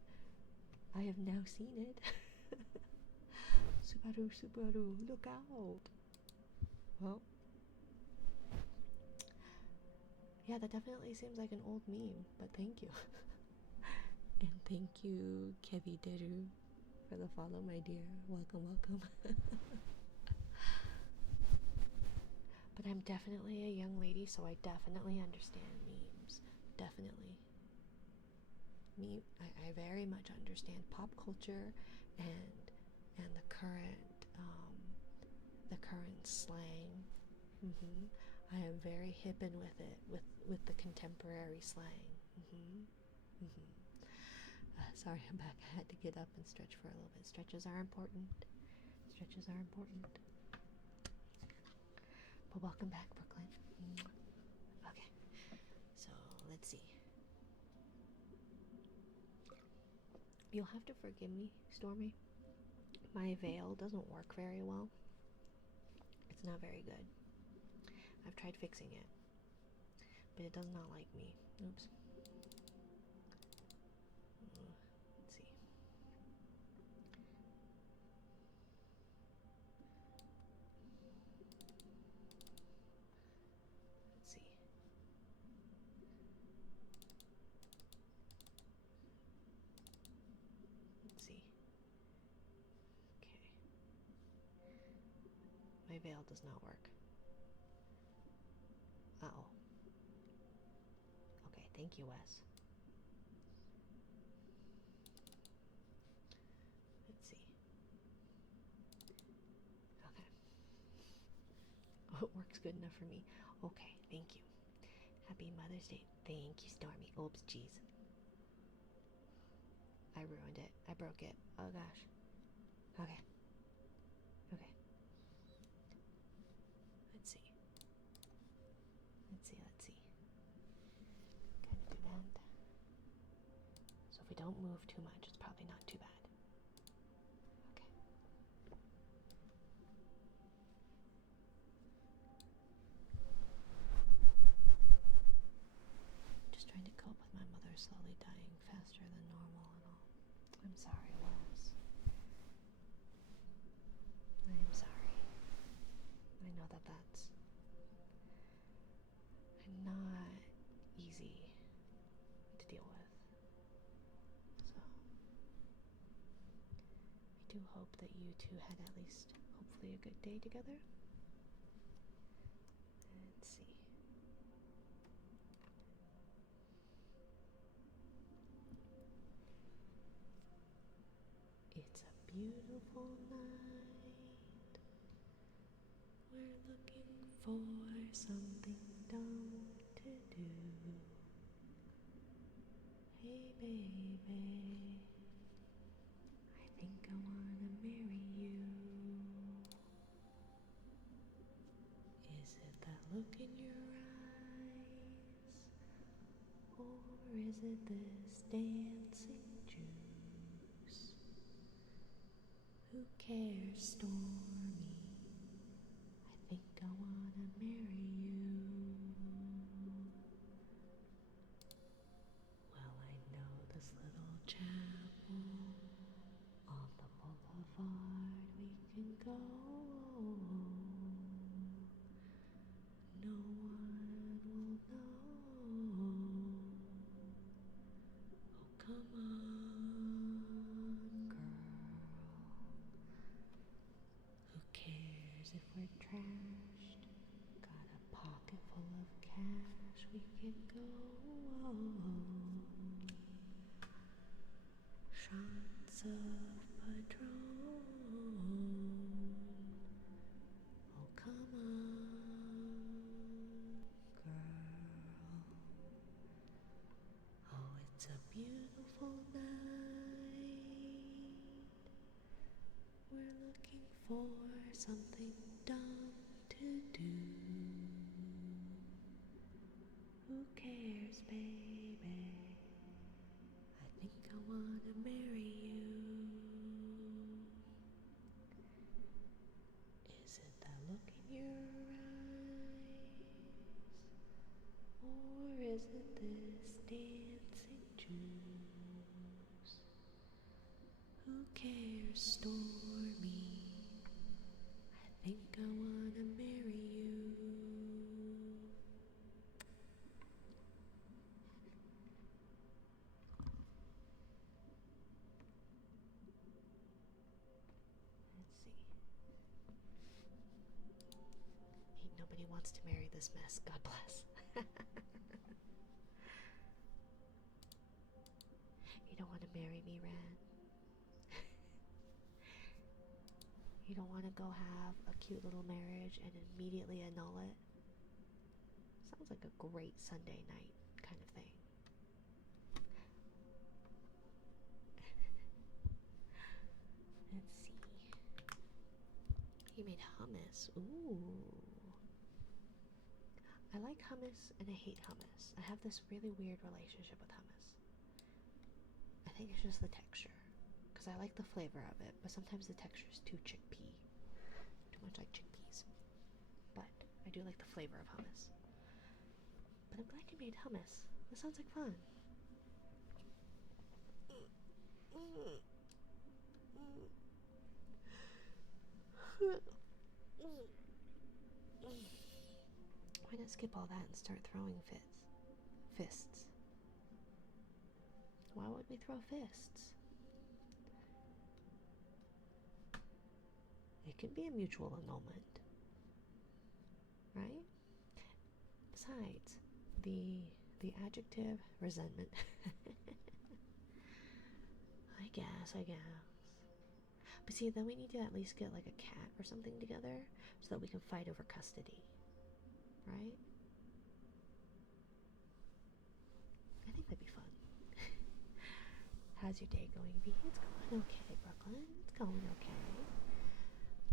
I have now seen it. Subaru, Subaru, look out! Well, yeah, that definitely seems like an old meme, but thank you. And thank you, Kevi Deru, for the follow, my dear. Welcome, welcome. But I'm definitely a young lady, so I definitely understand memes. Definitely. I very much understand pop culture and the current slang. I am very hip and with it, with the contemporary slang. Sorry, I'm back. I had to get up and stretch for a little bit. Stretches are important. Stretches are important. But welcome back, Brooklyn. Okay, so let's see. You'll have to forgive me, Stormy. My veil doesn't work very well. It's not very good. I've tried fixing it, but it does not like me. Oops. Let's see. Let's see. Let's see. Okay. My veil does not work. Uh-oh. Okay, thank you, Wes. Let's see. Okay. Oh, it works good enough for me. Okay, thank you. Happy Mother's Day. Thank you, Stormy. Oops, jeez. I ruined it. I broke it. Oh gosh. Okay. don't move too much. It's probably not too bad. Okay. Just trying to cope with my mother slowly dying faster than normal and all. I'm sorry, Lois. I am sorry. I know that that's not easy to deal with. So, I do hope that you two had at least, hopefully, a good day together. Let's see. It's a beautiful night. We're looking for something dumb to do. Hey baby, I think I wanna marry you. Is it that look in your eyes? Or is it this dancing juice? Who cares, Stormy? I think I wanna marry you. Well, I know this little chapel on the boulevard we can go. No one will know. Oh, come on, girl. Who cares if we're trashed? Got a pocket full of cash, we can go. Shots of Patron. Oh, come on, girl. Oh, it's a beautiful night. We're looking for something dumb to do. Who cares, baby? I think I wanna marry you. Is it that look in your eyes? Or is it this dancing juice? Who cares, Stormy? I think I wanna marry you. Let's see. Ain't nobody wants to marry this mess. God bless. You don't want to marry me, Ran? You don't want to go have a cute little marriage and immediately annul it? Sounds like a great Sunday night kind of thing. Let's see. He made hummus. Ooh. I like hummus and I hate hummus. I have this really weird relationship with hummus. I think it's just the texture. Because I like the flavor of it, but sometimes the texture is too chickpea. Too much like chickpeas. But I do like the flavor of hummus. But I'm glad you made hummus. That sounds like fun. Why not skip all that and start throwing fists? Why would we throw fists? It can be a mutual annulment, right? Besides, the adjective resentment. I guess. But see, then we need to at least get like a cat or something together so that we can fight over custody, right? I think that'd be fun. How's your day going, V? It's going okay, Brooklyn. It's going okay.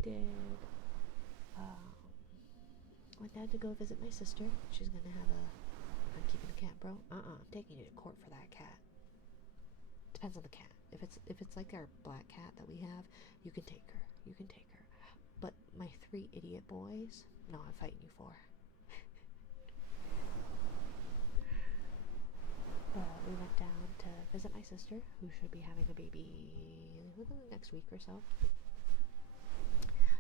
Did went down to go visit my sister. She's gonna have a. I'm keeping the cat, bro. I'm taking you to court for that cat. Depends on the cat. If it's like our black cat that we have, you can take her. You can take her. But my 3 idiot boys, no, I'm fighting you for. We went down to visit my sister, who should be having a baby within the next week or so.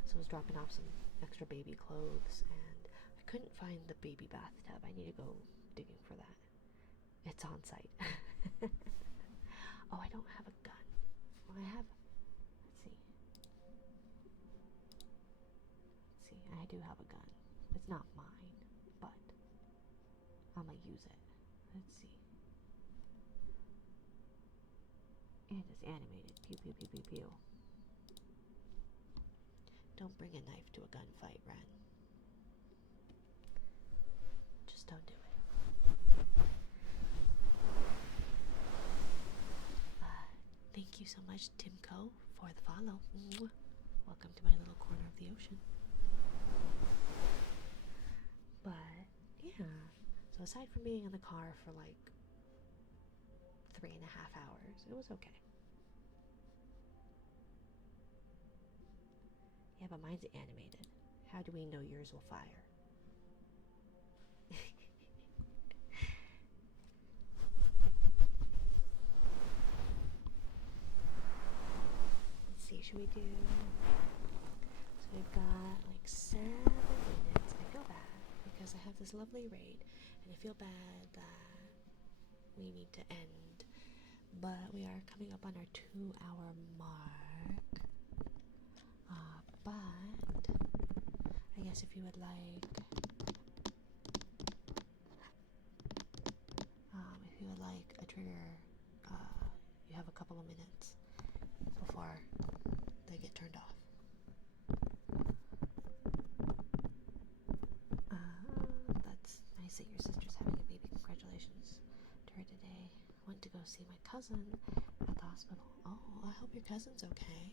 So I was dropping off some extra baby clothes, and I couldn't find the baby bathtub. I need to go digging for that. It's on site. Oh, I don't have a gun. Well, I have. Let's see. I do have a gun. It's not mine, but I'm gonna use it. Let's see. And it's animated. Pew pew pew pew pew. Don't bring a knife to a gunfight, Ren. Just don't do it. Thank you so much, Timco, for the follow. Welcome to my little corner of the ocean. But, yeah. So aside from being in the car for like 3.5 hours, it was okay. Yeah, but mine's animated. How do we know yours will fire? Let's see, should we do... So we've got like 7 minutes. I feel bad because I have this lovely raid, and I feel bad that we need to end. But we are coming up on our 2-hour mark. But I guess if you would like, a trigger, you have a couple of minutes before they get turned off. That's nice that your sister's having a baby. Congratulations to her today. Went to go see my cousin at the hospital. Oh, I hope your cousin's okay.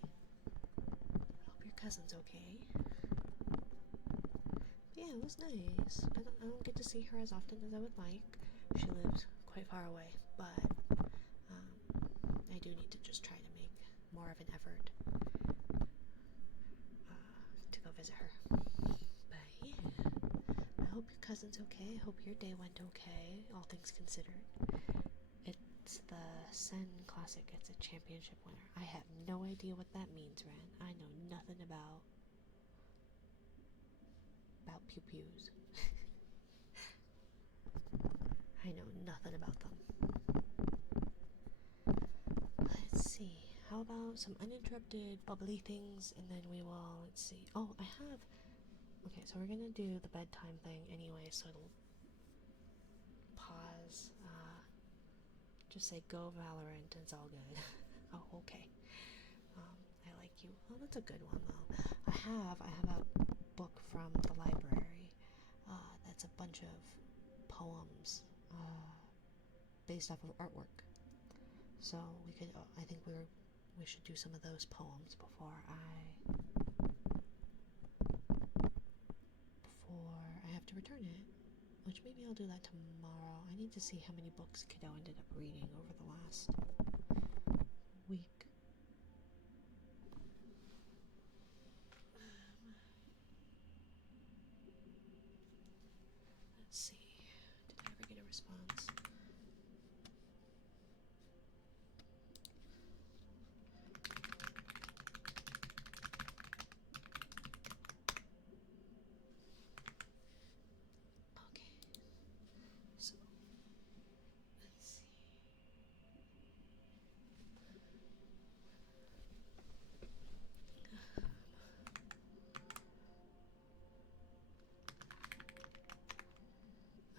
Yeah, it was nice. I don't get to see her as often as I would like. She lives quite far away, but I do need to just try to make more of an effort to go visit her. But yeah, I hope your cousin's okay. I hope your day went okay, all things considered. It's the Sen Classic. It's a championship winner. I have no idea what that means, Ren. I know nothing about pew-pews. I know nothing about them. Let's see. How about some uninterrupted bubbly things, and then we will, let's see. Oh, I have... Okay, so we're gonna do the bedtime thing anyway, so it'll pause. Just say go Valorant, and it's all good. Oh, okay. I like you. Oh, that's a good one, though. I have a book from the library. That's a bunch of poems based off of artwork. So we could, I think we should do some of those poems before I have to return it. Which maybe I'll do that tomorrow. I need to see how many books Kiddo ended up reading over the last week. Let's see. Did I ever get a response? Okay. So, let's see.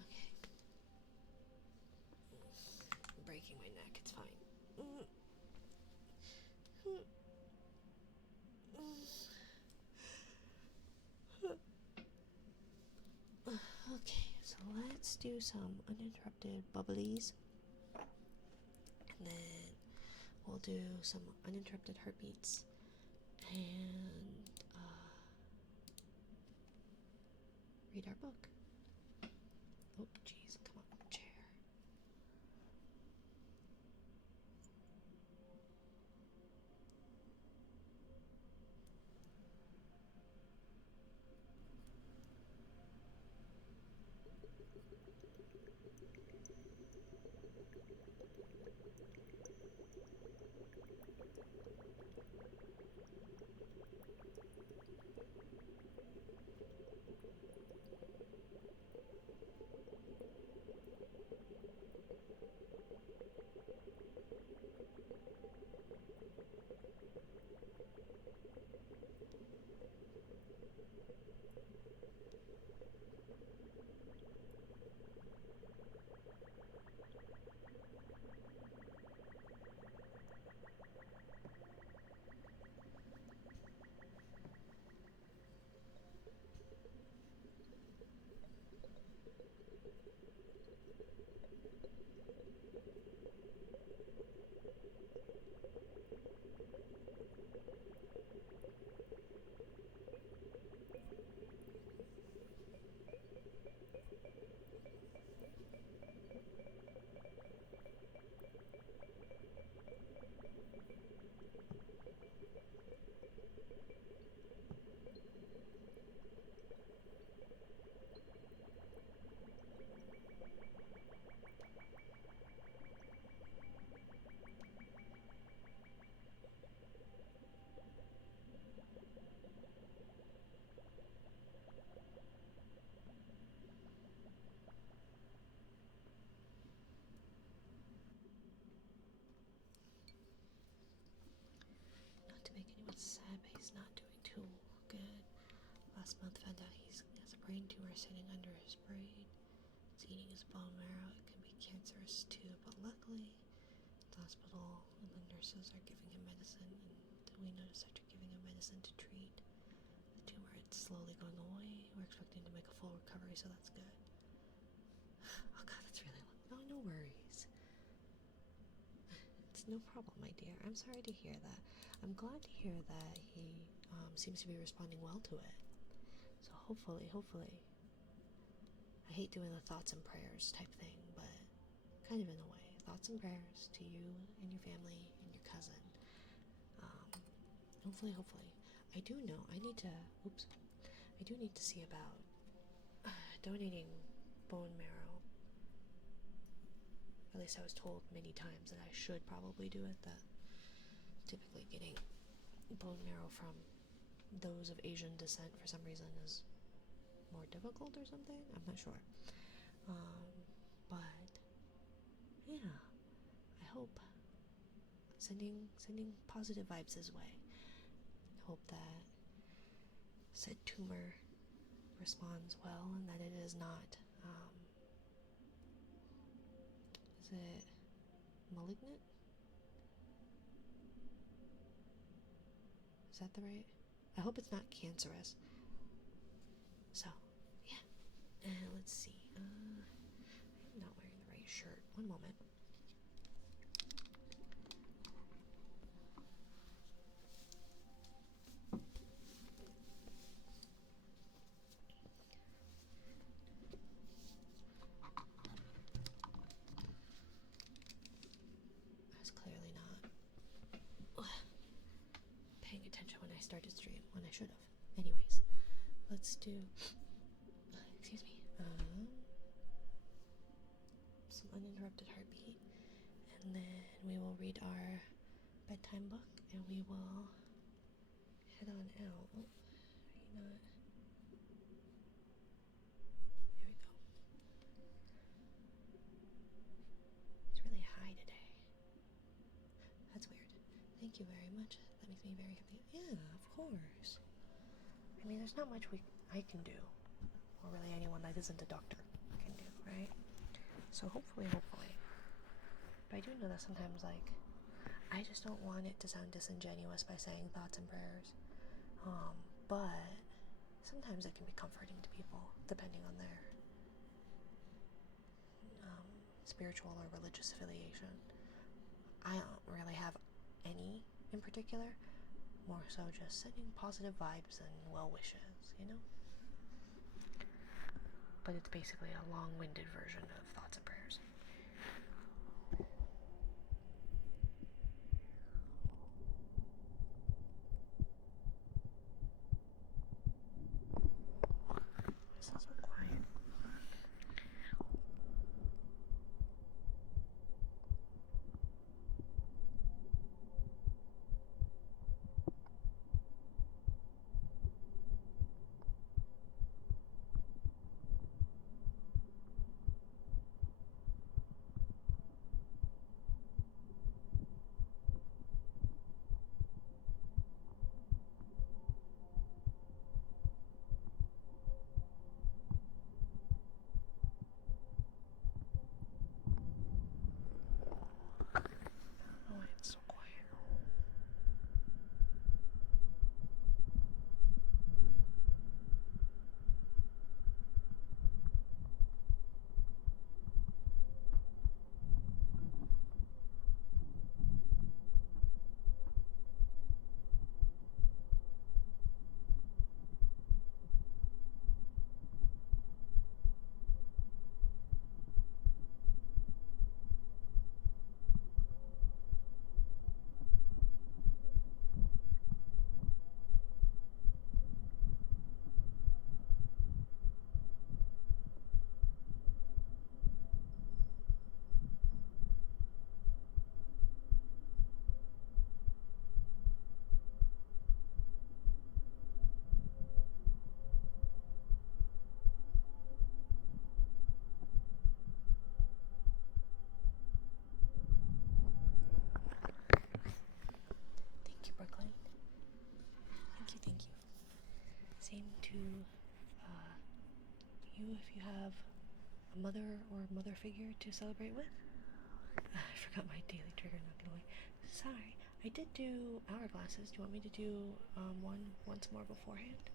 Okay. I'm breaking my neck, it's fine. Okay, so let's do some uninterrupted bubblies, and then we'll do some uninterrupted heartbeats, and read our book. Oh, jeez, come on, chair. Not to make anyone sad, but he's not doing too good. Last month found out he has a brain tumor sitting under his brain. It's eating his bone marrow. It can be cancerous too, but luckily the hospital and the nurses are giving him medicine, and we noticed after giving him medicine to treat the tumor, it's slowly going away. We're expecting to make a full recovery, so that's good. Oh god, that's really long. No worries. It's no problem, my dear. I'm sorry to hear that. I'm glad to hear that he seems to be responding well to it. So hopefully, I hate doing the thoughts and prayers type thing, but kind of in a way. Thoughts and prayers to you and your family and your cousin. Hopefully. I do need to see about donating bone marrow. At least I was told many times that I should probably do it, that typically getting bone marrow from those of Asian descent for some reason is more difficult or something. I'm not sure. But yeah, I hope sending positive vibes his way. Hope that said tumor responds well and that it is not is it malignant? Is that the right? I hope it's not cancerous. So, yeah. Let's see. I'm not wearing the right shirt. One moment. I was clearly not paying attention when I started stream, when I should have. Anyways, let's do, excuse me, some uninterrupted heartbeat, and then we will read our bedtime book, and we will head on out. Oh, are you not? There we go. It's really high today. That's weird. Thank you very much. That makes me very happy. Yeah, of course. I mean, there's not much I can do, or really anyone that isn't a doctor can do, right? So hopefully. But I do know that sometimes, like, I just don't want it to sound disingenuous by saying thoughts and prayers. But sometimes it can be comforting to people, depending on their spiritual or religious affiliation. I don't really have any in particular, more so just sending positive vibes and well wishes, you know? But it's basically a long-winded version of thoughts and prayers. This is so quiet. you if you have a mother or mother figure to celebrate with? I forgot my daily trigger, not gonna lie. Sorry, I did do hourglasses. Do you want me to do one once more beforehand?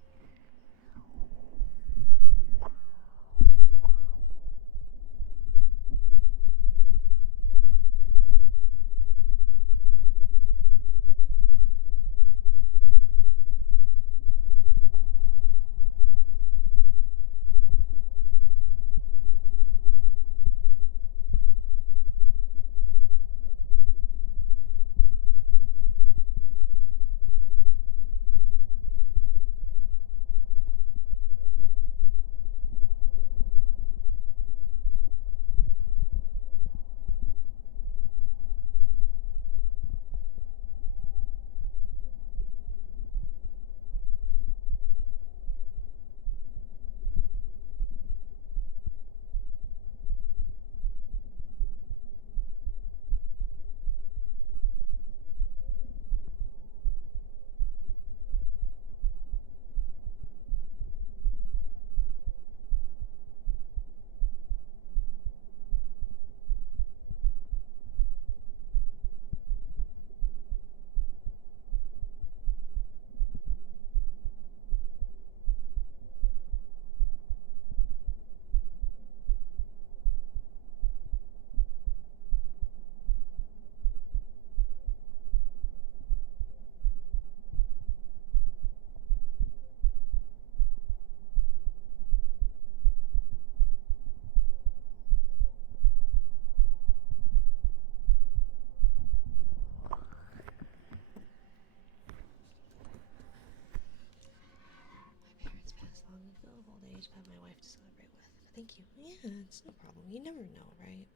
Old age, but my wife to celebrate with. Thank you. Yeah, it's no problem. You never know, right?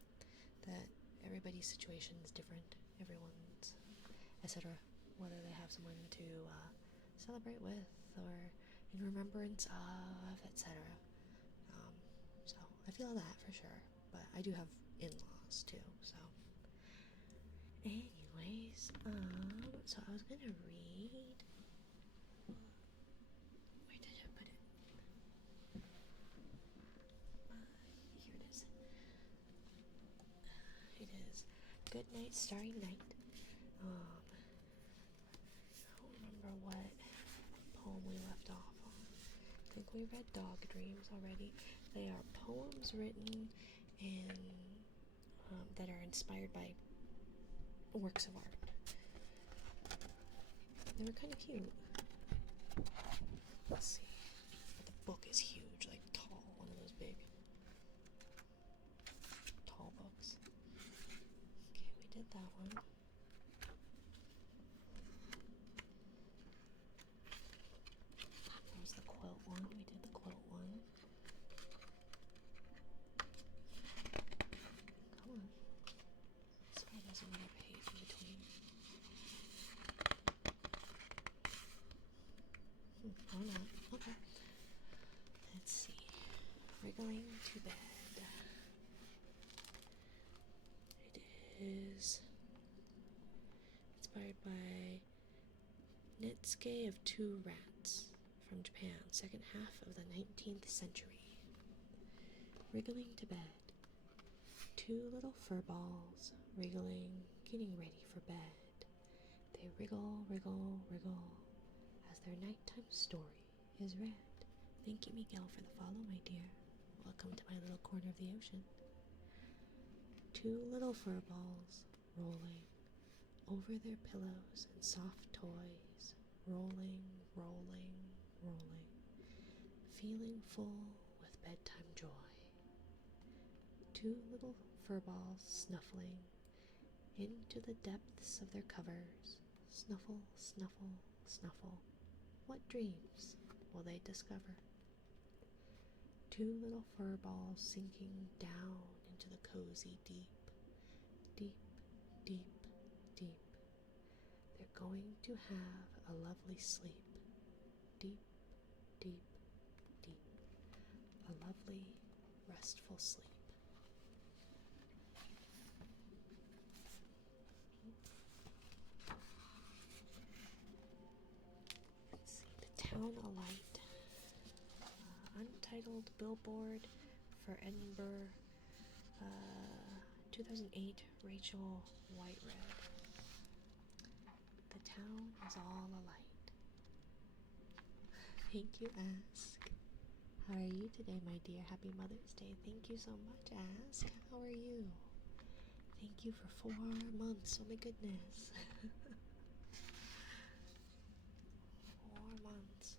That everybody's situation is different. Everyone's, etc. Whether they have someone to celebrate with or in remembrance of, etc. So I feel that for sure. But I do have in-laws too. So, anyways, so I was gonna read. Where did I put it? Here it is. It is Good Night, Starry Night. I don't remember what poem we left off on. I think we read Dog Dreams already. They are poems written in that are inspired by works of art. They were kind of cute. Let's see. But the book is huge, like tall, one of those big tall books. Okay, we did that one. That was the quilt one. We did the quilt one. Come on. This guy doesn't want to page in between. Oh no. Okay. Let's see. Wriggling to bed. It is inspired by Netsuke of Two Rats from Japan, second half of the 19th century. Wriggling to bed. Two little fur balls, wriggling, getting ready for bed. They wriggle, wriggle, wriggle, as their nighttime story is read. Thank you, Miguel, for the follow, my dear. Welcome to my little corner of the ocean. Two little fur balls, rolling over their pillows and soft toys, rolling, rolling, rolling, feeling full with bedtime joy. Two little fur balls snuffling into the depths of their covers. Snuffle, snuffle, snuffle. What dreams will they discover? Two little fur balls sinking down into the cozy deep, deep, deep, deep. They're going to have a lovely sleep. Deep, deep, deep. A lovely, restful sleep. Let's see, The Town Alight. Untitled titled Billboard for Edinburgh 2008 Rachel Whitered. The town is all alight. Thank you, Ask. How are you today, my dear? Happy Mother's Day. Thank you so much, Ask. How are you? Thank you for 4 months. Oh my goodness. 4 months.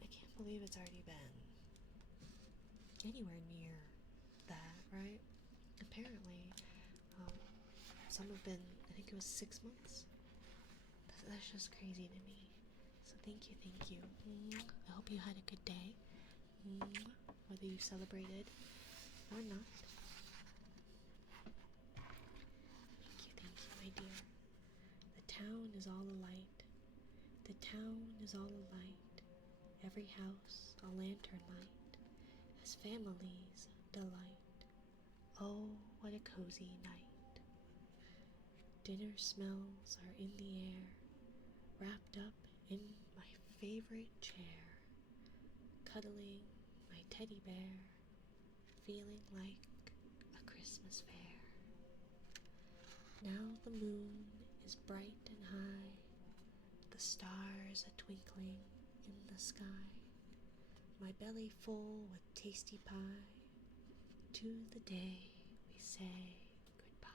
I can't believe it's already been anywhere near that, right? Apparently, some have been, I think it was 6 months. That's just crazy to me. So thank you, thank you. I hope you had a good day. Whether you celebrated or not. Thank you, my dear. The town is all alight. The town is all alight. Every house a lantern light, as families delight. Oh, what a cozy night. Dinner smells are in the air, wrapped up in my favorite chair, cuddling my teddy bear, feeling like a Christmas fair. Now the moon is bright and high, the stars a twinkling in the sky, my belly full with tasty pie. To the day we say goodbye.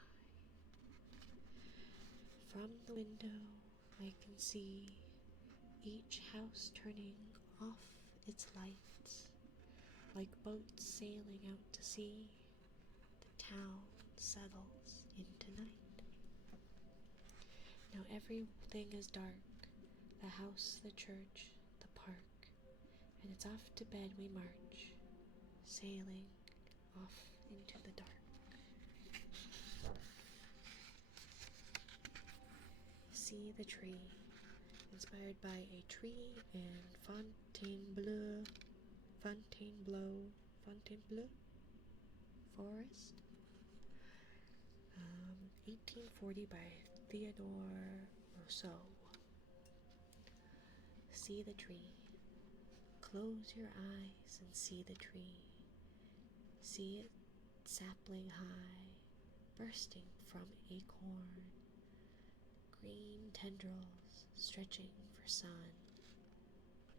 From the window I can see each house turning off its lights, like boats sailing out to sea. The town settles into night. Now everything is dark, the house, the church, the park, and it's off to bed we march, sailing off into the dark. See the tree, inspired by a tree in Fontainebleau forest, 1840 by Theodore Rousseau. See the tree. Close your eyes and see the tree. See it sapling high, bursting from acorn, green tendrils stretching for sun.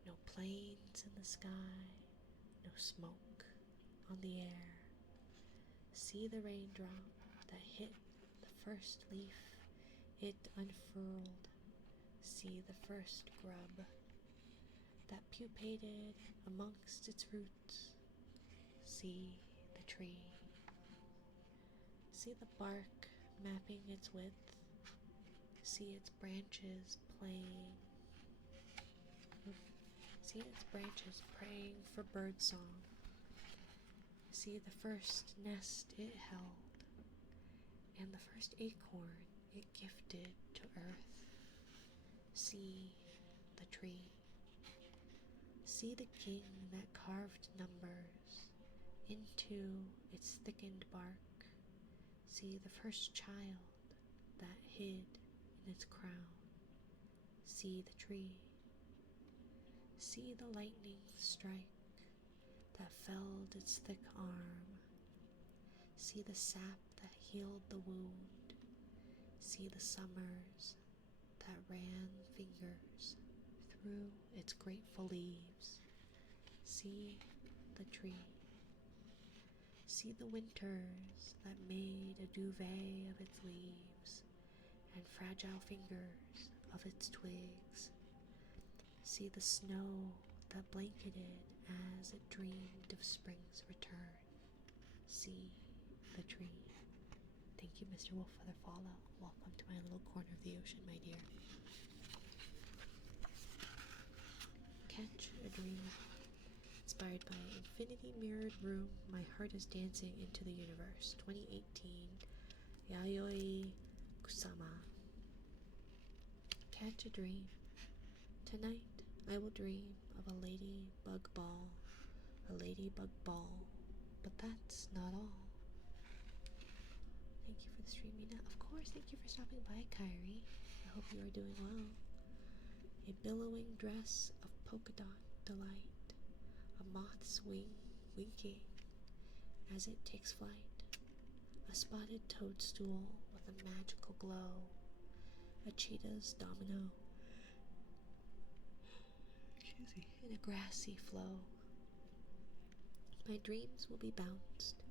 No planes in the sky, no smoke on the air. See the raindrop that hit the first leaf, it unfurled. See the first grub that pupated amongst its roots. See the tree. See the bark mapping its width. See its branches playing. See its branches praying for birdsong. See the first nest it held, and the first acorn it gifted to earth. See the tree. See the king that carved numbers into its thickened bark. See the first child that hid in its crown. See the tree. See the lightning strike that felled its thick arm. See the sap that healed the wound. See the summers that ran fingers through its grateful leaves. See the tree. See the winters that made a duvet of its leaves and fragile fingers of its twigs. See the snow that blanketed as it dreamed of spring's return. See the tree. Thank you, Mr. Wolf, for the follow. Welcome to my little corner of the ocean, my dear. Catch a Dream. Inspired by Infinity Mirrored Room, My Heart is Dancing into the Universe, 2018, Yayoi Kusama. Catch a dream. Tonight I will dream of a ladybug ball, but that's not all. Thank you for the stream, Mina. Of course, thank you for stopping by, Kyrie. I hope you are doing well. A billowing dress of polka dot delight, a a moth's wing winking as it takes flight, a spotted toadstool with a magical glow, a cheetah's domino in a grassy flow. My dreams will be bounced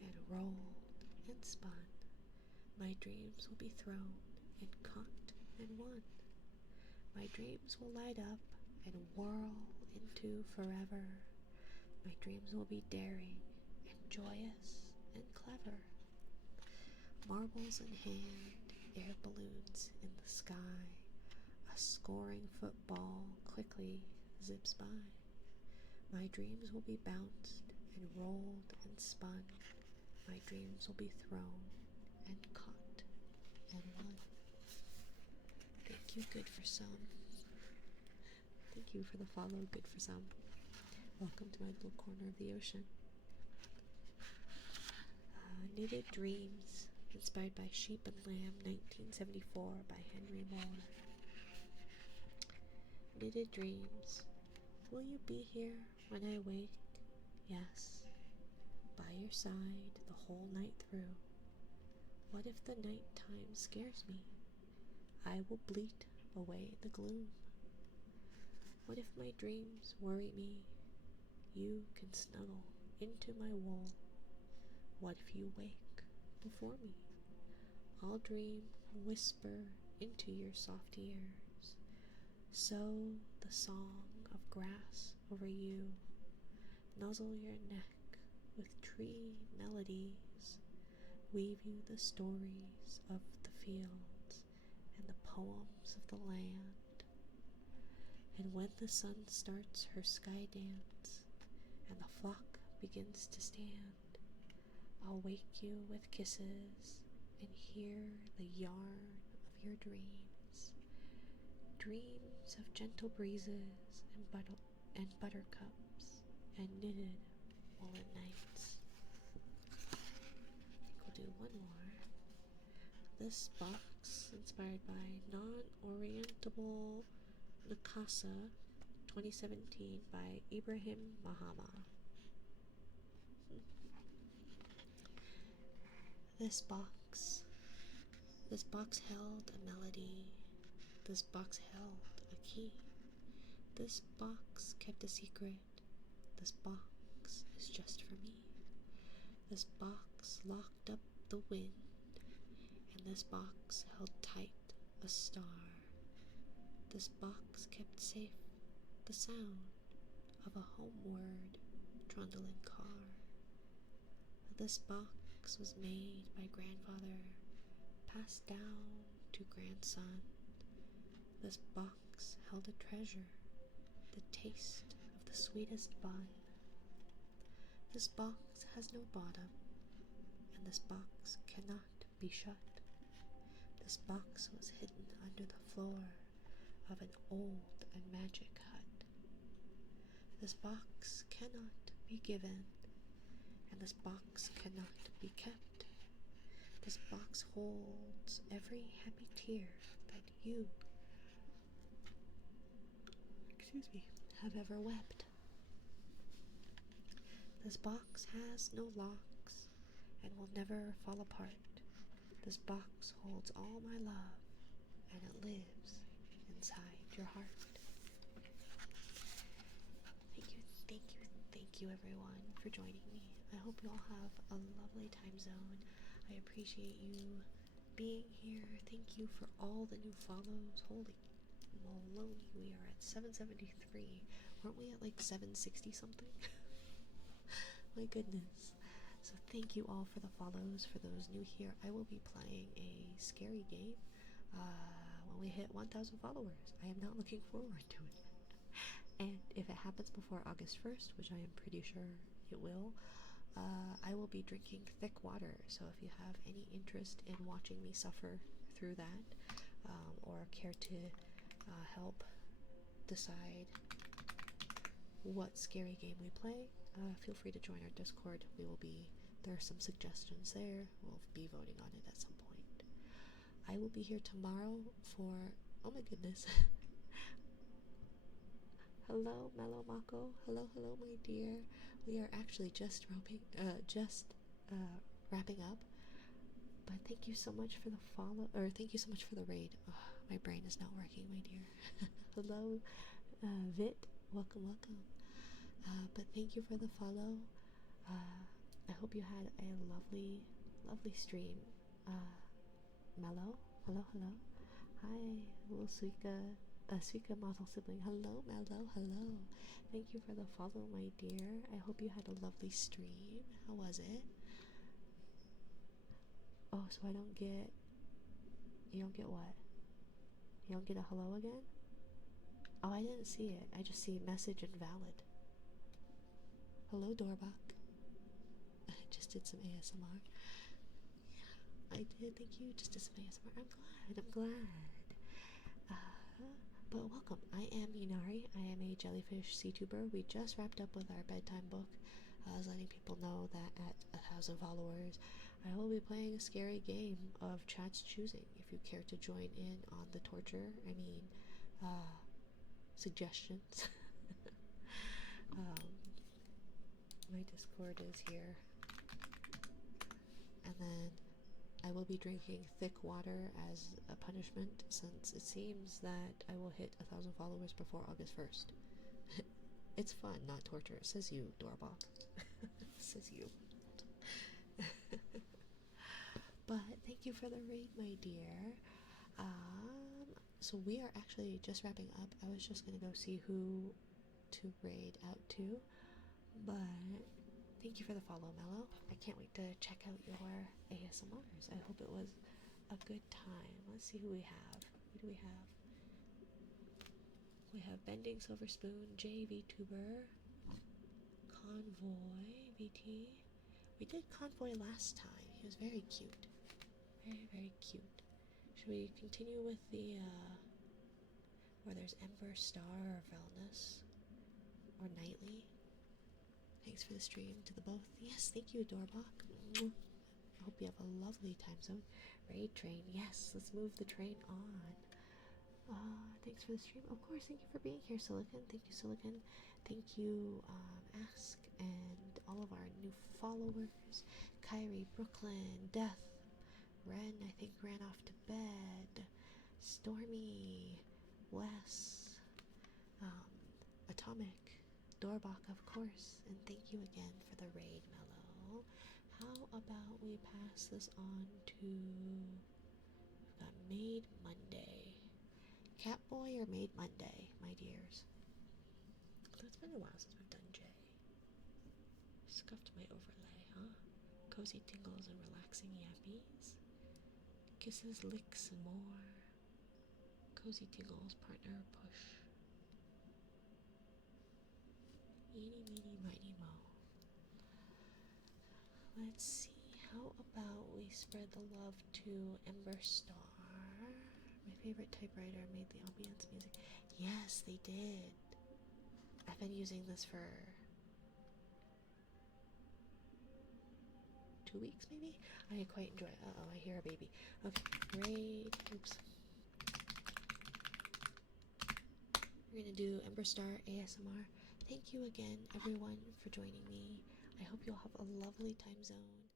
and rolled and spun. My dreams will be thrown and caught and won. My dreams will light up and whirl into forever. My dreams will be daring and joyous and clever. Marbles in hand, air balloons in the sky. A scoring football quickly zips by. My dreams will be bounced and rolled and spun. My dreams will be thrown and caught and won. Thank you, good for some. Thank you for the follow, good for some. Welcome to my little corner of the ocean. Knitted Dreams, inspired by Sheep and Lamb, 1974, by Henry Moore. Knitted dreams, will you be here when I wake? Yes, by your side the whole night through. What if the night time scares me? I will bleat away the gloom. What if my dreams worry me? You can snuggle into my wool. What if you wake before me? I'll dream, whisper into your soft ears. Sow the song of grass over you. Nuzzle your neck with tree melodies. Weave you the stories of the fields and the poems of the land. And when the sun starts her sky dance and the flock begins to stand, I'll wake you with kisses and hear the yarn of your dreams. Dreams of gentle breezes and buttercups and knitted woolen nights. I think we'll do one more. This box, inspired by Non-Orientable Nakasa, 2017, by Ibrahim Mahama. This box held a melody. This box held a key. This box kept a secret. This box is just for me. This box locked up the wind, and this box held tight a star. This box kept safe the sound of a homeward trundling car. This box was made by grandfather, passed down to grandson. This box held a treasure, the taste of the sweetest bun. This box has no bottom, and this box cannot be shut. This box was hidden under the floor of an old and magic hut. This box cannot be given, and this box cannot be kept. This box holds every happy tear that you, have ever wept. This box has no locks and will never fall apart. This box holds all my love, and it lives inside your heart. Thank you everyone for joining me. I hope you all have a lovely time zone. I appreciate you being here. Thank you for all the new follows. Holy maloney, we are at 773. Weren't we at like 760 something? My goodness. So thank you all for the follows. For those new here, I will be playing a scary game when we hit 1,000 followers. I am not looking forward to it. And if it happens before August 1st, which I am pretty sure it will, I will be drinking thick water. So if you have any interest in watching me suffer through that, or care to help decide what scary game we play, feel free to join our Discord. There are some suggestions there. We'll be voting on it at some point. I will be here tomorrow for, oh my goodness, Hello, Mellow Mako. Hello, hello, my dear. We are actually wrapping up. But thank you so much for the follow, or thank you so much for the raid. Oh, my brain is not working, my dear. Hello, Vit. Welcome, welcome. But thank you for the follow. I hope you had a lovely, lovely stream. Mellow. Hello, hello. Hi, little Suika model sibling. Hello, Mellow. Hello. Thank you for the follow, my dear. I hope you had a lovely stream. How was it? Oh, so I don't get. You don't get what? You don't get a hello again? Oh, I didn't see it. I just see message invalid. Hello, Dorbach. I just did some ASMR. I did. Thank you. Just did some ASMR. I'm glad. But welcome. I am Inari. I am a jellyfish CTuber. We just wrapped up with our bedtime book. I was letting people know that at 1,000 followers, I will be playing a scary game of chat's choosing. If you care to join in on the torture, suggestions. My Discord is here. And then I will be drinking thick water as a punishment, since it seems that I will hit 1,000 followers before August 1st. It's fun, not torture. It says you, Doorbell. Says you. But thank you for the raid, my dear. So we are actually just wrapping up. I was just gonna go see who to raid out to, but thank you for the follow, Mello. I can't wait to check out your ASMRs. I hope it was a good time. Let's see who we have. Who do we have? We have Bending Silver Spoon, JVTuber, Convoy, VT. We did Convoy last time. He was very cute. Very, very cute. Should we continue with the, where there's Ember, Star, or Wellness? Or Nightly? Thanks for the stream to the both. Yes, thank you, Doorbach. I hope you have a lovely time zone. Raid train. Yes, let's move the train on. Thanks for the stream. Of course, thank you for being here, Silicon. Thank you, Silicon. Thank you, Ask, and all of our new followers. Kyrie, Brooklyn, Death, Ren, I think, ran off to bed. Stormy, Wes, Atomic, Doorbach, of course. And thank you again for the raid, Mellow. How about we pass this on to... We've got Made Monday. Catboy or Made Monday, my dears? So it's been a while since we've done J. Scuffed my overlay, huh? Cozy tingles and relaxing yappies. Kisses, licks, and more. Cozy tingles, partner, push. Eeny, meeny, miny, mo. Let's see, how about we spread the love to Ember Star? My favorite typewriter made the ambience music. Yes, they did. I've been using this for 2 weeks, maybe? I quite enjoy it. Uh-oh, I hear a baby. Okay, raid. Oops. We're gonna do Ember Star ASMR. Thank you again, everyone, for joining me. I hope you'll have a lovely time zone.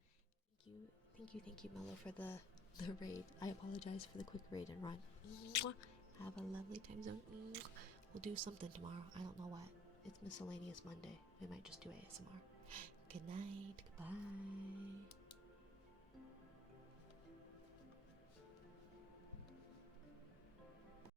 Thank you, Mello, for the raid. I apologize for the quick raid and run. Mwah. Have a lovely time zone. We'll do something tomorrow. I don't know what. It's Miscellaneous Monday. We might just do ASMR. Good night. Goodbye.